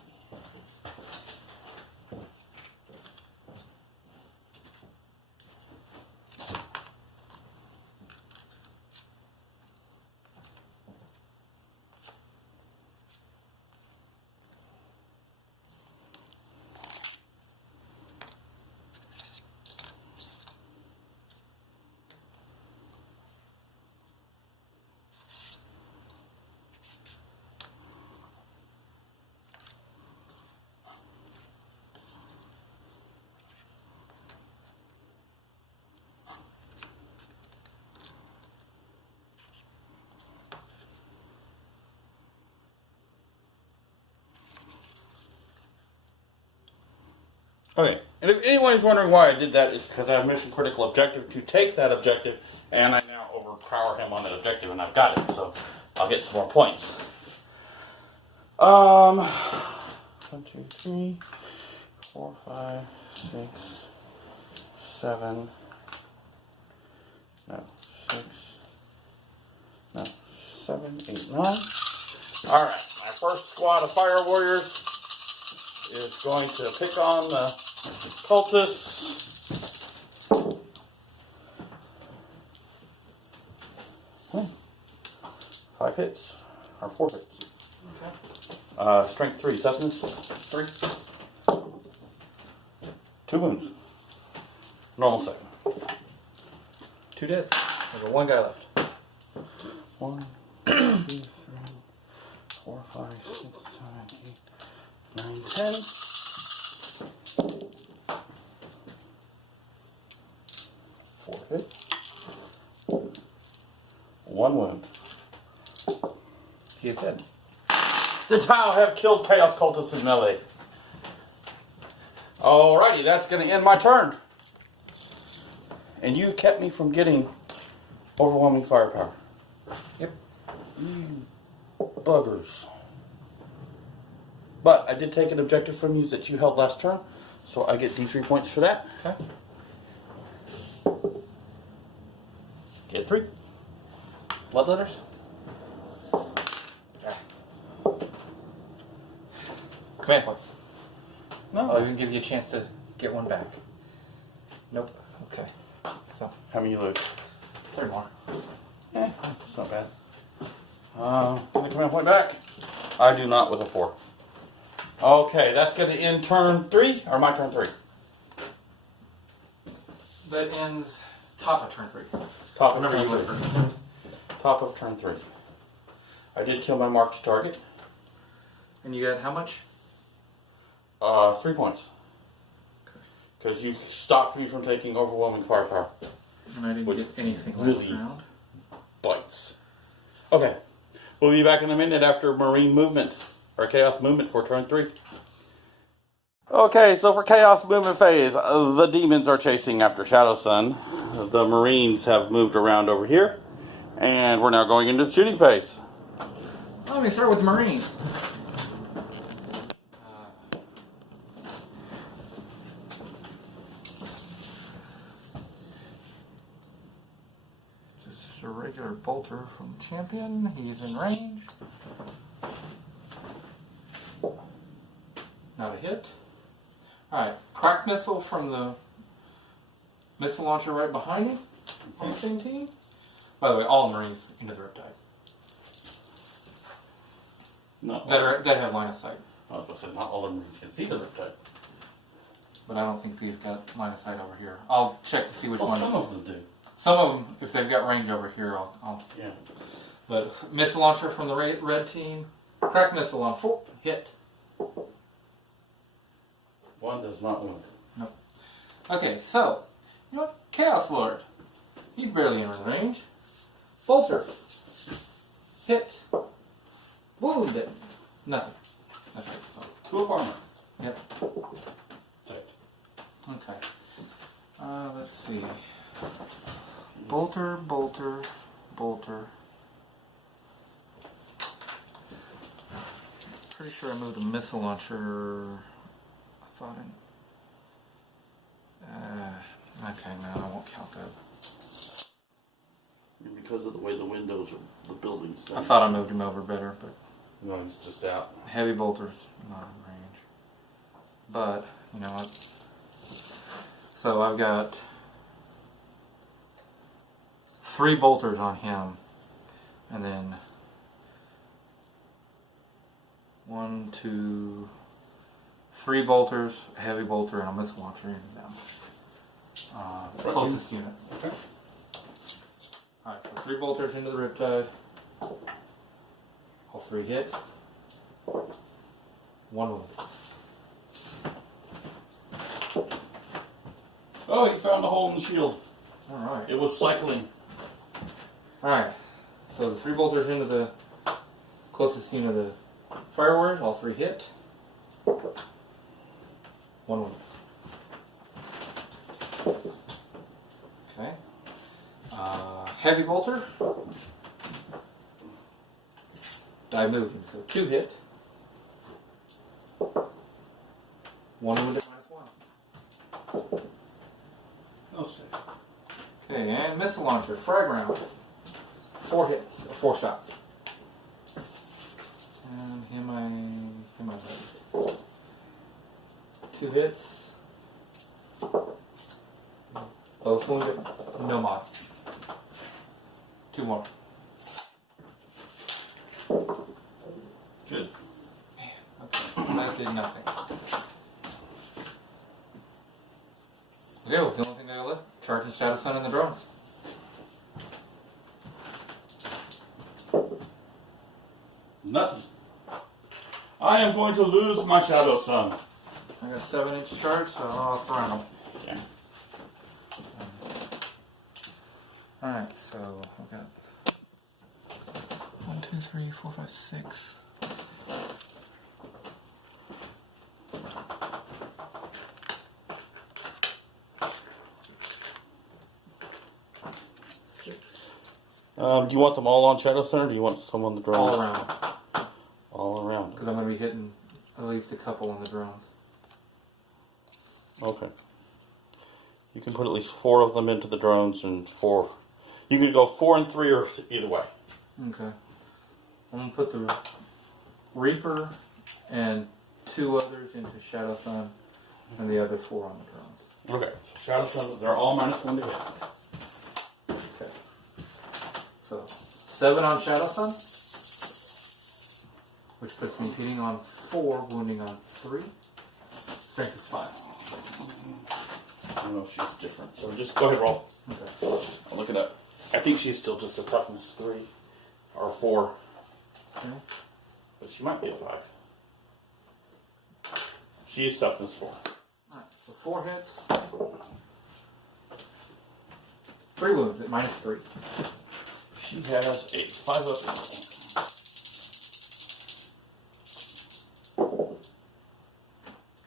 Okay, and if anyone's wondering why I did that, it's because I have mission critical objective to take that objective, and I now overpower him on that objective, and I've got it, so I'll get some more points. 1, 2, 3, 4, 5, 6, 7. No, 6. No, 7, 8, 9. All right, my first squad of fire warriors is going to pick on the cultists. Hmm. 5 hits, or 4 hits. Okay. Strength 3, toughness 3. 2 wounds. Normal second. 2 dead. There's 1 guy left. 1, 2, 3, 4, 5, 6, 7, 8, 9, 10. 4 hits. 1 wound. He is dead. That's how I have killed Chaos Cultists in melee. Alrighty, that's going to end my turn. And you kept me from getting overwhelming firepower. Yep. You buggers. But I did take an objective from you that you held last turn, so I get D3 points for that. Okay. Get 3. Bloodletters? Command point. No. I'll even give you a chance to get 1 back. Nope. Okay. So, How many you lose? 3 more. It's not bad. Give me command point back. I do not with a 4. Okay, that's going to end turn 3, or my turn 3. That ends top of turn 3. Top of Remember, turn you 3. went first. Top of turn 3. I did kill my marked target. And you got how much? 3 points. Because you stopped me from taking overwhelming firepower. And I didn't Which get anything really last round. bites. Okay. We'll be back in a minute after Marine movement, or Chaos movement for turn 3. Okay, so for Chaos movement phase, the demons are chasing after Shadow Sun. The Marines have moved around over here. And we're now going into the shooting phase. Let me start with the Marines. This is a regular bolter from Champion. He's in range. Not a hit. Alright, crack missile from the missile launcher right behind him on the same team. By the way, all Marines into the Riptide. Not That have line of sight. I was going to say, not all the Marines can see the Riptide. But I don't think they've got line of sight over here. I'll check to see which Well, one. some of them do. Some of them, if they've got range over here, I'll. Yeah. But missile launcher from the red team. Crack missile on 4. Hit. 1 does not wound. Nope. Okay, so, you know what? Chaos Lord. He's barely in range. Bolter. Hit. Wounded. Nothing. That's right. So, 2 of armor. yep. Take. Okay. Let's see. Bolter, bolter, bolter. Pretty sure I moved a missile launcher. I thought okay, no, I won't count that. And because of the way the windows are, the buildings. I thought I moved him over better, but No, it's just out. heavy bolters not in range. But you know what? So I've got 3 bolters on him, and then 1, 2, 3 bolters, a heavy bolter, and a missile launcher in them. Closest unit. Okay. Alright, so 3 bolters into the Riptide. All 3 hit. 1 wound. Oh, you found a hole in the shield. Alright. It was cycling. Alright. So the 3 bolters into the closest unit of the fire ward. All 3 hit. 1 wound. Heavy bolter. Die moving, so 2 hit. 1 wounded -1. No, sir. Okay, and missile launcher, frag round. 4 hits, 4 shots. And him I ready. 2 hits. Both wounded, no mod. 2 more. Good. Okay, that did nothing. Okay, well, the only thing I got left. Charge the Shadow Sun and the drones. Nothing. I am going to lose my Shadow Sun. I got 7-inch charge, so I'll surround them. Okay. Alright, so I've got 1, 2, 3, 4, 5, 6. Do you want them all on Shadow Sun, or do you want some on the drones? All around. All around. Because I'm going to be hitting at least a couple on the drones. Okay. You can put at least 4 of them into the drones and 4. You could go 4 and 3 or either way. Okay. I'm going to put the Reaper and 2 others into Shadow Sun and the other 4 on the drones. Okay. So Shadow Sun, they're all -1 to hit. Okay. So 7 on Shadow Sun, which puts me hitting on 4, wounding on 3. Strength is 5. I don't know if she's different. So just go ahead, roll. Okay. I'll look it up. I think she's still just a toughness 3 or 4. Okay. But she might be a 5. She is toughness 4. Alright, so 4 hits. 3 wounds at -3. She has 8. 5 up.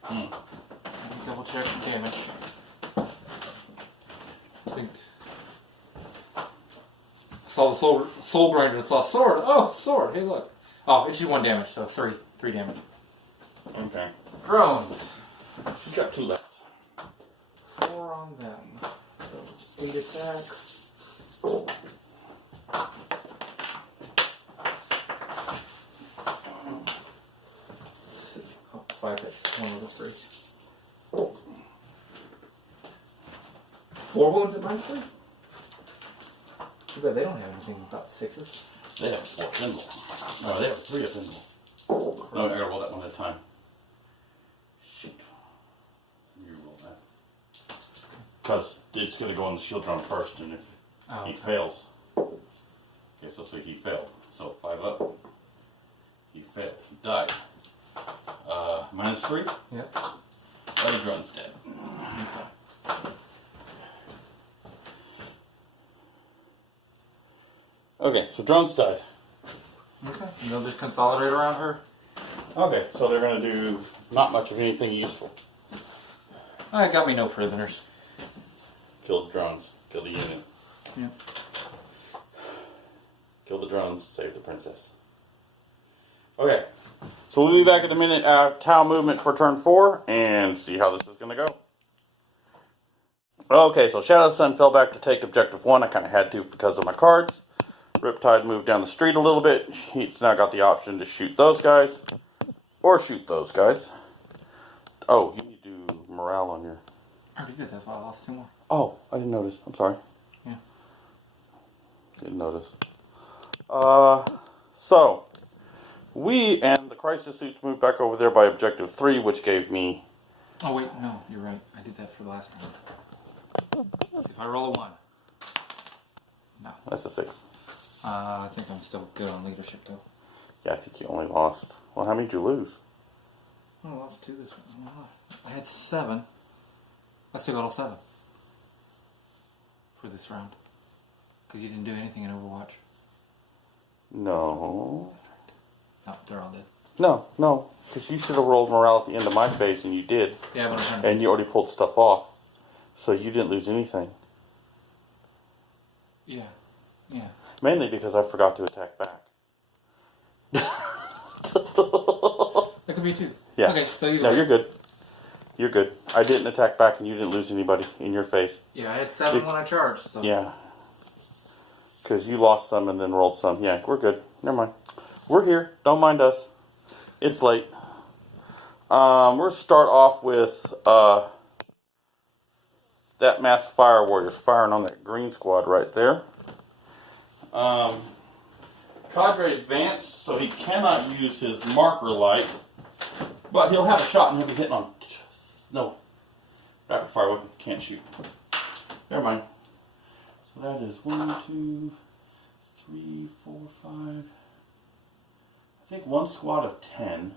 Let me double check the damage. I think I saw the soul grinder and saw sword. Oh, sword. Hey, look. Oh, it's just 1 damage, so 3 damage. Okay. Drones. She's got 2 left. 4 on them. So 8 attacks. Oh, 5 hits. 1 of the 3. 4 wounds at -3? Too bad they don't have anything about 6s. They have 4 thimble. No, they have 3 of thimble. No, I gotta roll that one at a time. Shoot. You roll that. Because it's gonna go on the shield drum first, and if he fails. Okay, so he failed. So 5 up. He failed. He died. -3? Yep. Other drone's dead. Okay, so drone's died. Okay. And they'll just consolidate around her. Okay, so they're gonna do not much of anything useful. Alright, got me no prisoners. Kill the drones. Kill the unit. Yep. Kill the drones. Save the princess. Okay. So we'll be back in a minute. Tau movement for turn 4 and see how this is going to go. Okay, so Shadow Sun fell back to take objective 1. I kind of had to because of my cards. Riptide moved down the street a little bit. He's now got the option to shoot those guys or shoot those guys. Oh, you need to do morale on your... I already did. That's why I lost 2 more. Oh, I didn't notice. I'm sorry. Yeah. Didn't notice. So we and the crisis suits moved back over there by objective 3, which gave me... Oh, wait. No, you're right. I did that for the last one. Let's see if I roll a 1. No. That's a 6. I think I'm still good on leadership, though. Yeah, I think you only lost... Well, how many did you lose? I lost 2 this one. I had 7. I still got all 7 for this round. Because you didn't do anything in Overwatch. No. No, they're all dead. No. Because you should have rolled morale at the end of my phase, and you did. Yeah, but I'm trying to... And you already pulled stuff off. So you didn't lose anything. Yeah. Yeah. Mainly because I forgot to attack back. That could be too. Yeah. Okay, so either No, way. you're good. You're good. I didn't attack back and you didn't lose anybody in your face. Yeah, I had 7 when I charged. So. Yeah. Because you lost some and then rolled some. Yeah, we're good. Never mind. We're here. Don't mind us. It's late. We'll start off with that mass fire warriors firing on that green squad right there. Cadre advanced, so he cannot use his marker light, but he'll have a shot and he'll be hitting on. No, rapid fire weapon can't shoot. Never mind. So that is 1, 2, 3, 4, 5. I think one squad of 10.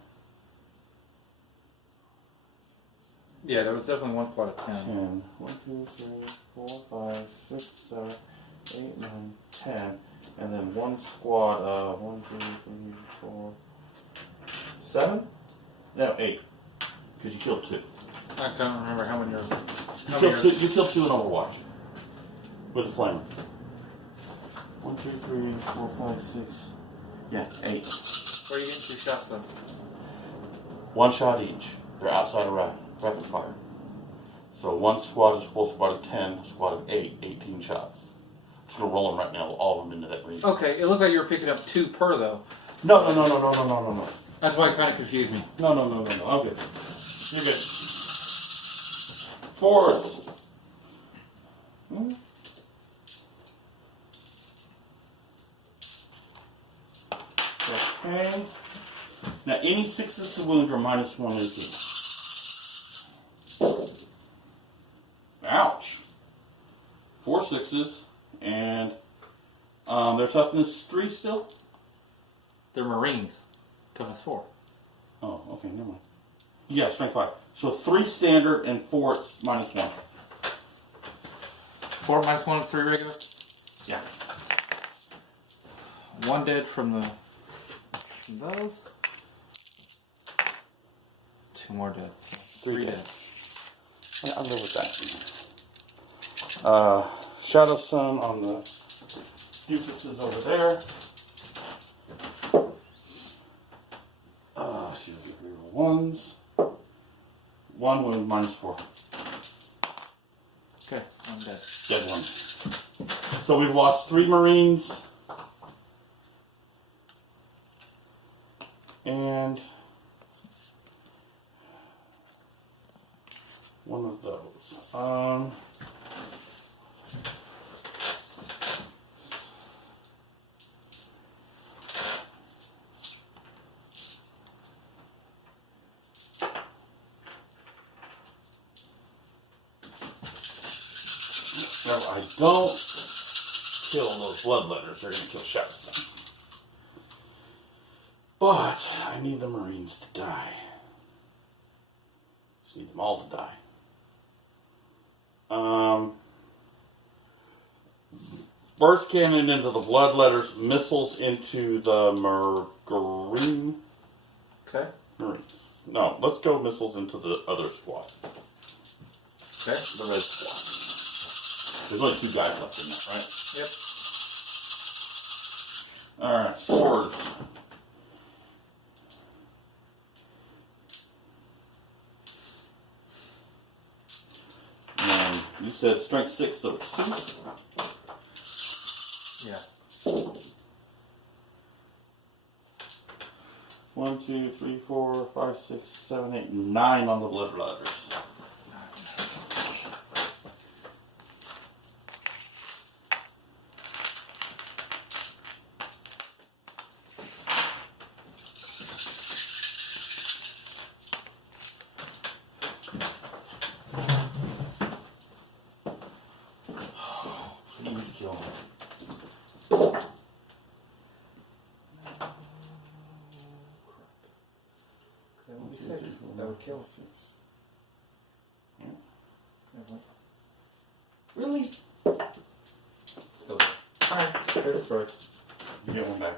Yeah, there was definitely one squad of 10. 10. 1, 2, 3, 4, 5, 6, 7, 8, 9, 10. And then one squad of 1, 2, 3, 4, 7? No, 8. Because you killed 2. I can't remember how many are. You killed 2 in Overwatch. With a flamer. 1, 2, 3, 4, 5, 6. Yeah, 8. Where are you getting 2 shots though? One shot each. They're outside of rapid fire. So one squad is a full squad of 10, a squad of 8, 18 shots. I'm just going to roll them right now, all of them into that green. Okay, it looked like you were picking up 2 per though. No. That's why it kind of confused me. No. I'm good. You're good. Forward. Okay. Now, any 6s to wound are -1 into. Ouch. 4 6s, and their toughness 3 still? They're Marines. Toughness 4. Oh, okay, never mind. Yeah, strength 5. So 3 standard and 4 -1. 4 -1, 3 regular. Yeah. 1 dead from those. 2 more dead. 3 dead. Yeah, I'll live with that. Shadow Sun on the Duplices over there. She's reroll 1s. 1 wound -4. Okay, I'm dead. Dead 1. So we've lost 3 Marines. And 1 of those. So I don't kill those bloodletters, they're going to kill Shadows. But I need the Marines to die. Just need them all to die. Burst cannon into the bloodletters, missiles into the Marines. Okay. No, let's go missiles into the other squad. Okay. The red squad. There's only 2 guys left in that, right? Yep. Alright, swords. And you said strength 6, so it's 2. Yeah. 1, 2, 3, 4, 5, 6, 7, 8, 9 on the bloodletters. Please kill him. That would be 6. That would kill. Yeah. Mhm. Really? Still dead. Alright, that's right. You get 1 back.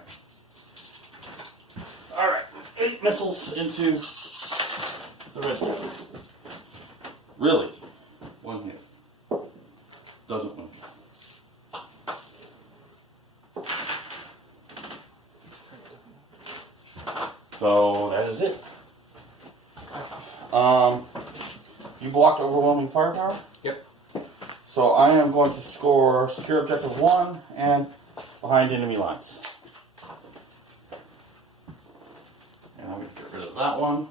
Alright, 8 missiles into the red squad. Really? 1 hit. Doesn't win. So that is it. You blocked overwhelming firepower? Yep. So I am going to score secure objective 1 and behind enemy lines. And I'm going to get rid of that one.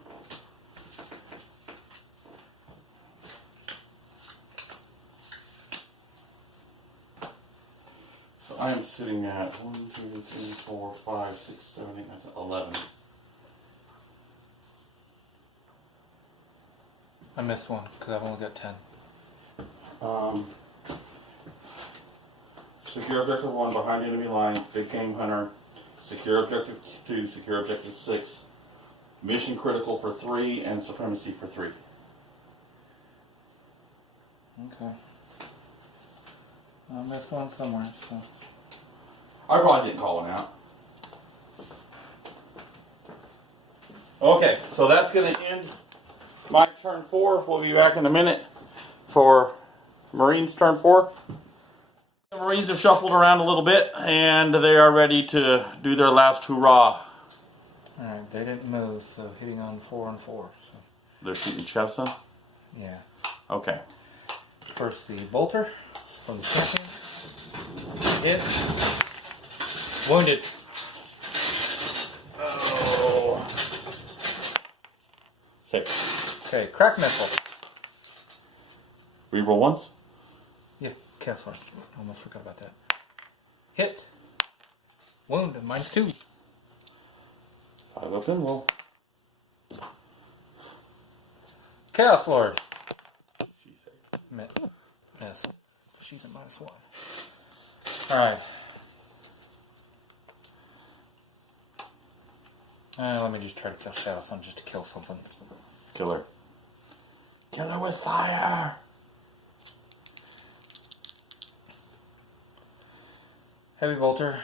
So I am sitting at 1, 2, 3, 4, 5, 6, 7, 8, 9, 10, 11. I missed one because I've only got 10. Secure objective 1 behind enemy lines, big game hunter. Secure objective 2, secure objective 6. Mission critical for 3 and supremacy for 3. Okay. I missed one somewhere. So. I probably didn't call him out. Okay, so that's going to end my turn 4. We'll be back in a minute for Marines turn 4. The Marines have shuffled around a little bit and they are ready to do their last hurrah. Alright, they didn't move, so hitting on 4 and 4. So. They're shooting Chefson? Yeah. Okay. First the bolter from the second. Hit. Wounded. Oh. Save. Okay, crack missile. Reroll once. Yeah, chaos one. Almost forgot about that. Hit. Wound, -2. 5 up and roll. Chaos Lord. Miss. She's at -1. Alright. Let me just try to kill Shadow Sun just to kill something. Kill her. Kill her with fire! Heavy bolter.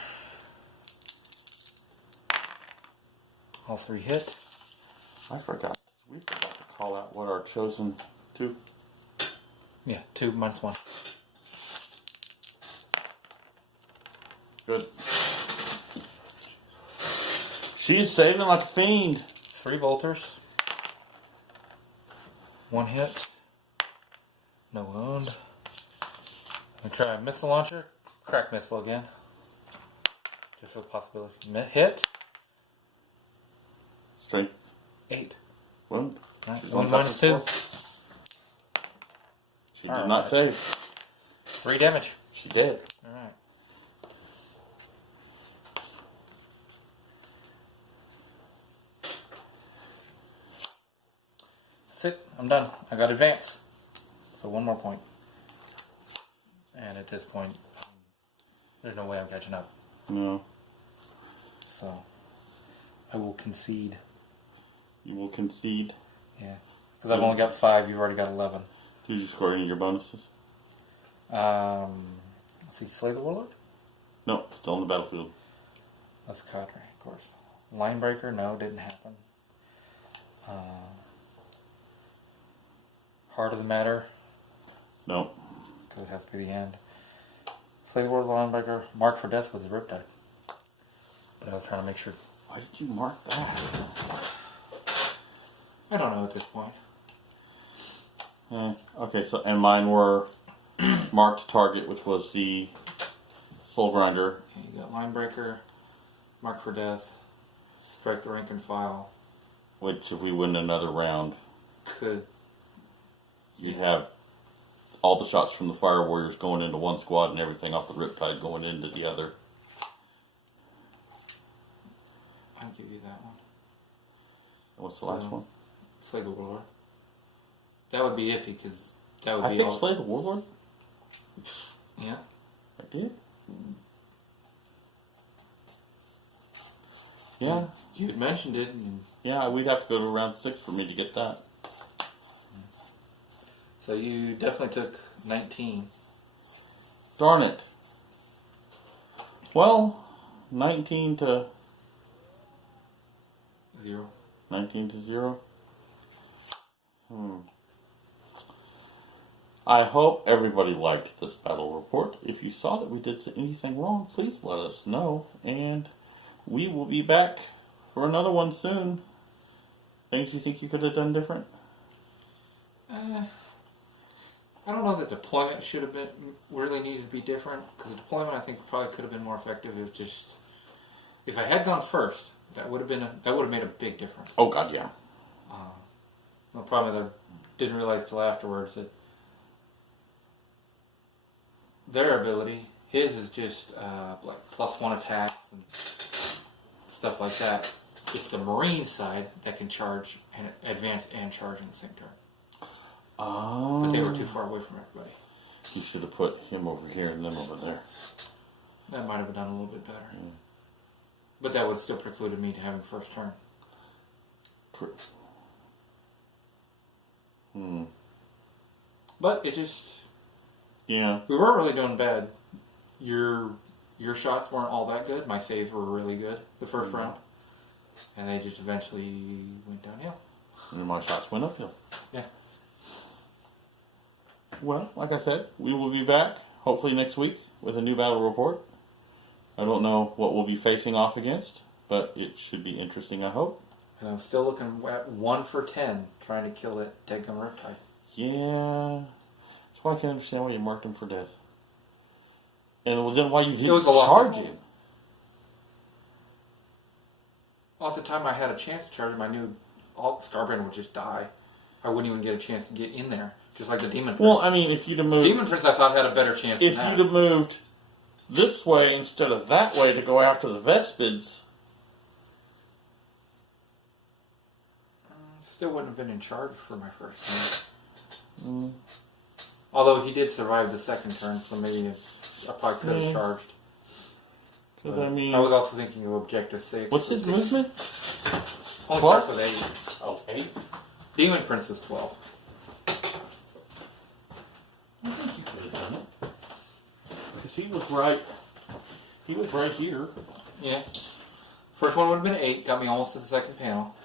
All 3 hit. I forgot. We forgot to call out what our chosen 2. Yeah, 2 -1. Good. She's saving like a fiend. 3 bolters. 1 hit. No wound. I'm gonna try a missile launcher. Crack missile again. Just for the possibility. Hit. Strength. 8. Wound. Right. She's Wound on top of -2. She did not save. 3 damage. She did. Alright. That's it. I'm done. I got advance. So 1 more point. And at this point, there's no way I'm catching up. No. So I will concede. You will concede. Yeah. Because I've only got 5. You've already got 11. Did you score any of your bonuses? Let's see. Slay the Warlord? No, still on the battlefield. That's cadre, of course. Linebreaker? No, didn't happen. Heart of the Matter? No. Because it has to be the end. Slay the Warlord, Linebreaker. Mark for Death was the Riptide. But I was trying to make sure. Why did you mark that? I don't know at this point. Okay, so and mine were marked target, which was the Soul Grinder. Okay, you got Linebreaker, Mark for Death, Strike the Rank and File. Which, if we win another round, Could. you'd have all the shots from the Fire Warriors going into one squad and everything off the Riptide going into the other. I'll give you that one. And what's the last one? Slay the Warlord. That would be iffy because that would I be think all. Slay the Warlord. Yeah. I did. Yeah. You had mentioned it. And Yeah, we'd have to go to round 6 for me to get that. so you definitely took 19. Darn it. Well, 19 to 0. 19 to 0. I hope everybody liked this battle report. If you saw that we did anything wrong, please let us know. And we will be back for another one soon. Things you think you could have done different? I don't know that deployment should have been really needed to be different, because the deployment I think probably could have been more effective if I had gone first, that would have made a big difference. Oh God, yeah. The problem is I didn't realize till afterwards that their ability, his is just like +1 attacks and stuff like that. It's the Marine side that can charge and advance and charge in the same turn. Oh. But they were too far away from everybody. You should have put him over here and them over there. That might have done a little bit better. But that would still precluded me to having first turn. True. But it just... Yeah. We weren't really doing bad. Your shots weren't all that good. My saves were really good the first round. And they just eventually went downhill. And my shots went uphill. Yeah. Well, like I said, we will be back hopefully next week with a new battle report. I don't know what we'll be facing off against, but it should be interesting, I hope. And I'm still looking at 1 for 10 trying to kill that deadgum riptide. Yeah. That's why I can't understand why you marked him for death. And then why you didn't was a lot charge of- him. Well, at the time I had a chance to charge him, I knew Scarbrand would just die. I wouldn't even get a chance to get in there. Just like the Demon Prince. Well, I mean, if you'd have moved... Demon Prince I thought had a better chance If than that. you'd have moved this way instead of that way to go after the Vespids... Still wouldn't have been in charge for my first turn. Although he did survive the second turn, so maybe I probably could have charged. Because, I mean... I was also thinking of Objective 6. What's his movement? Only starts with 8. Oh, 8? Demon Prince is 12. I think you could have done it. Because he was right... He was right here. Yeah. First one would have been 8, got me almost to the second panel.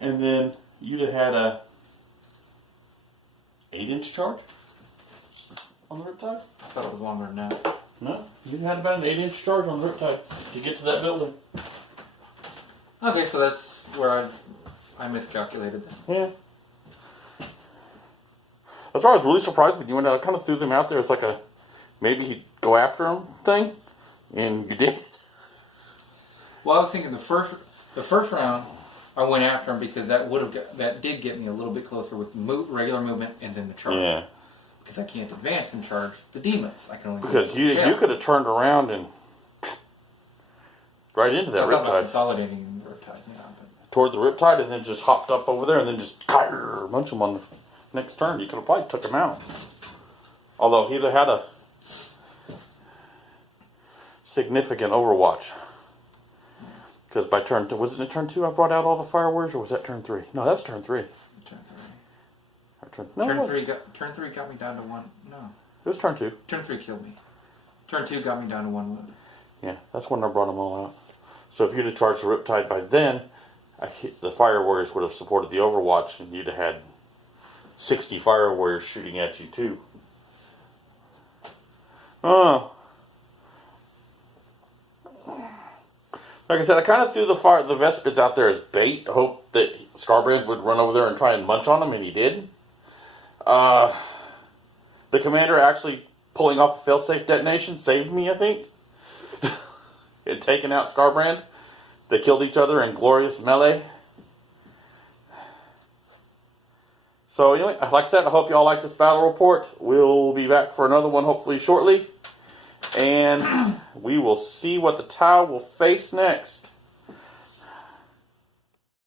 And then you'd have had a 8-inch charge on the Riptide? I thought it was longer than that. No, you had about an 8-inch charge on the Riptide to get to that building. Okay, so that's where I miscalculated. Yeah. That's why I was really surprised when you went out. I kind of threw them out there as like a maybe he'd go after him thing, and you did. Well, I was thinking the first round I went after him because that did get me a little bit closer with regular movement and then the charge. Yeah. Because I can't advance and charge the demons. I can only Because you could have turned around and right into that I thought about Riptide. consolidating the Riptide, yeah. Toward the Riptide and then just hopped up over there and then just munch him on the next turn. You could have probably took him out. Although he'd have had a significant overwatch. Because by turn 2, was it in turn 2 I brought out all the fire warriors, or was that turn 3? No, that's turn 3. Turn 3. No, Turn 3 got me down to 1. No. It was turn 2. Turn 3 killed me. Turn 2 got me down to 1 wound. Yeah, that's when I brought them all out. So if you'd have charged the Riptide by then, the Fire Warriors would have supported the Overwatch, and you'd have had 60 Fire Warriors shooting at you too. Like I said, I kind of threw the Vespids out there as bait, hope that Scarbrand would run over there and try and munch on them, and he did. The commander actually pulling off a failsafe detonation saved me, I think. It had taken out Scarbrand. They killed each other in glorious melee. So anyway, like I said, I hope you all like this battle report. We'll be back for another one hopefully shortly. And we will see what the Tau will face next.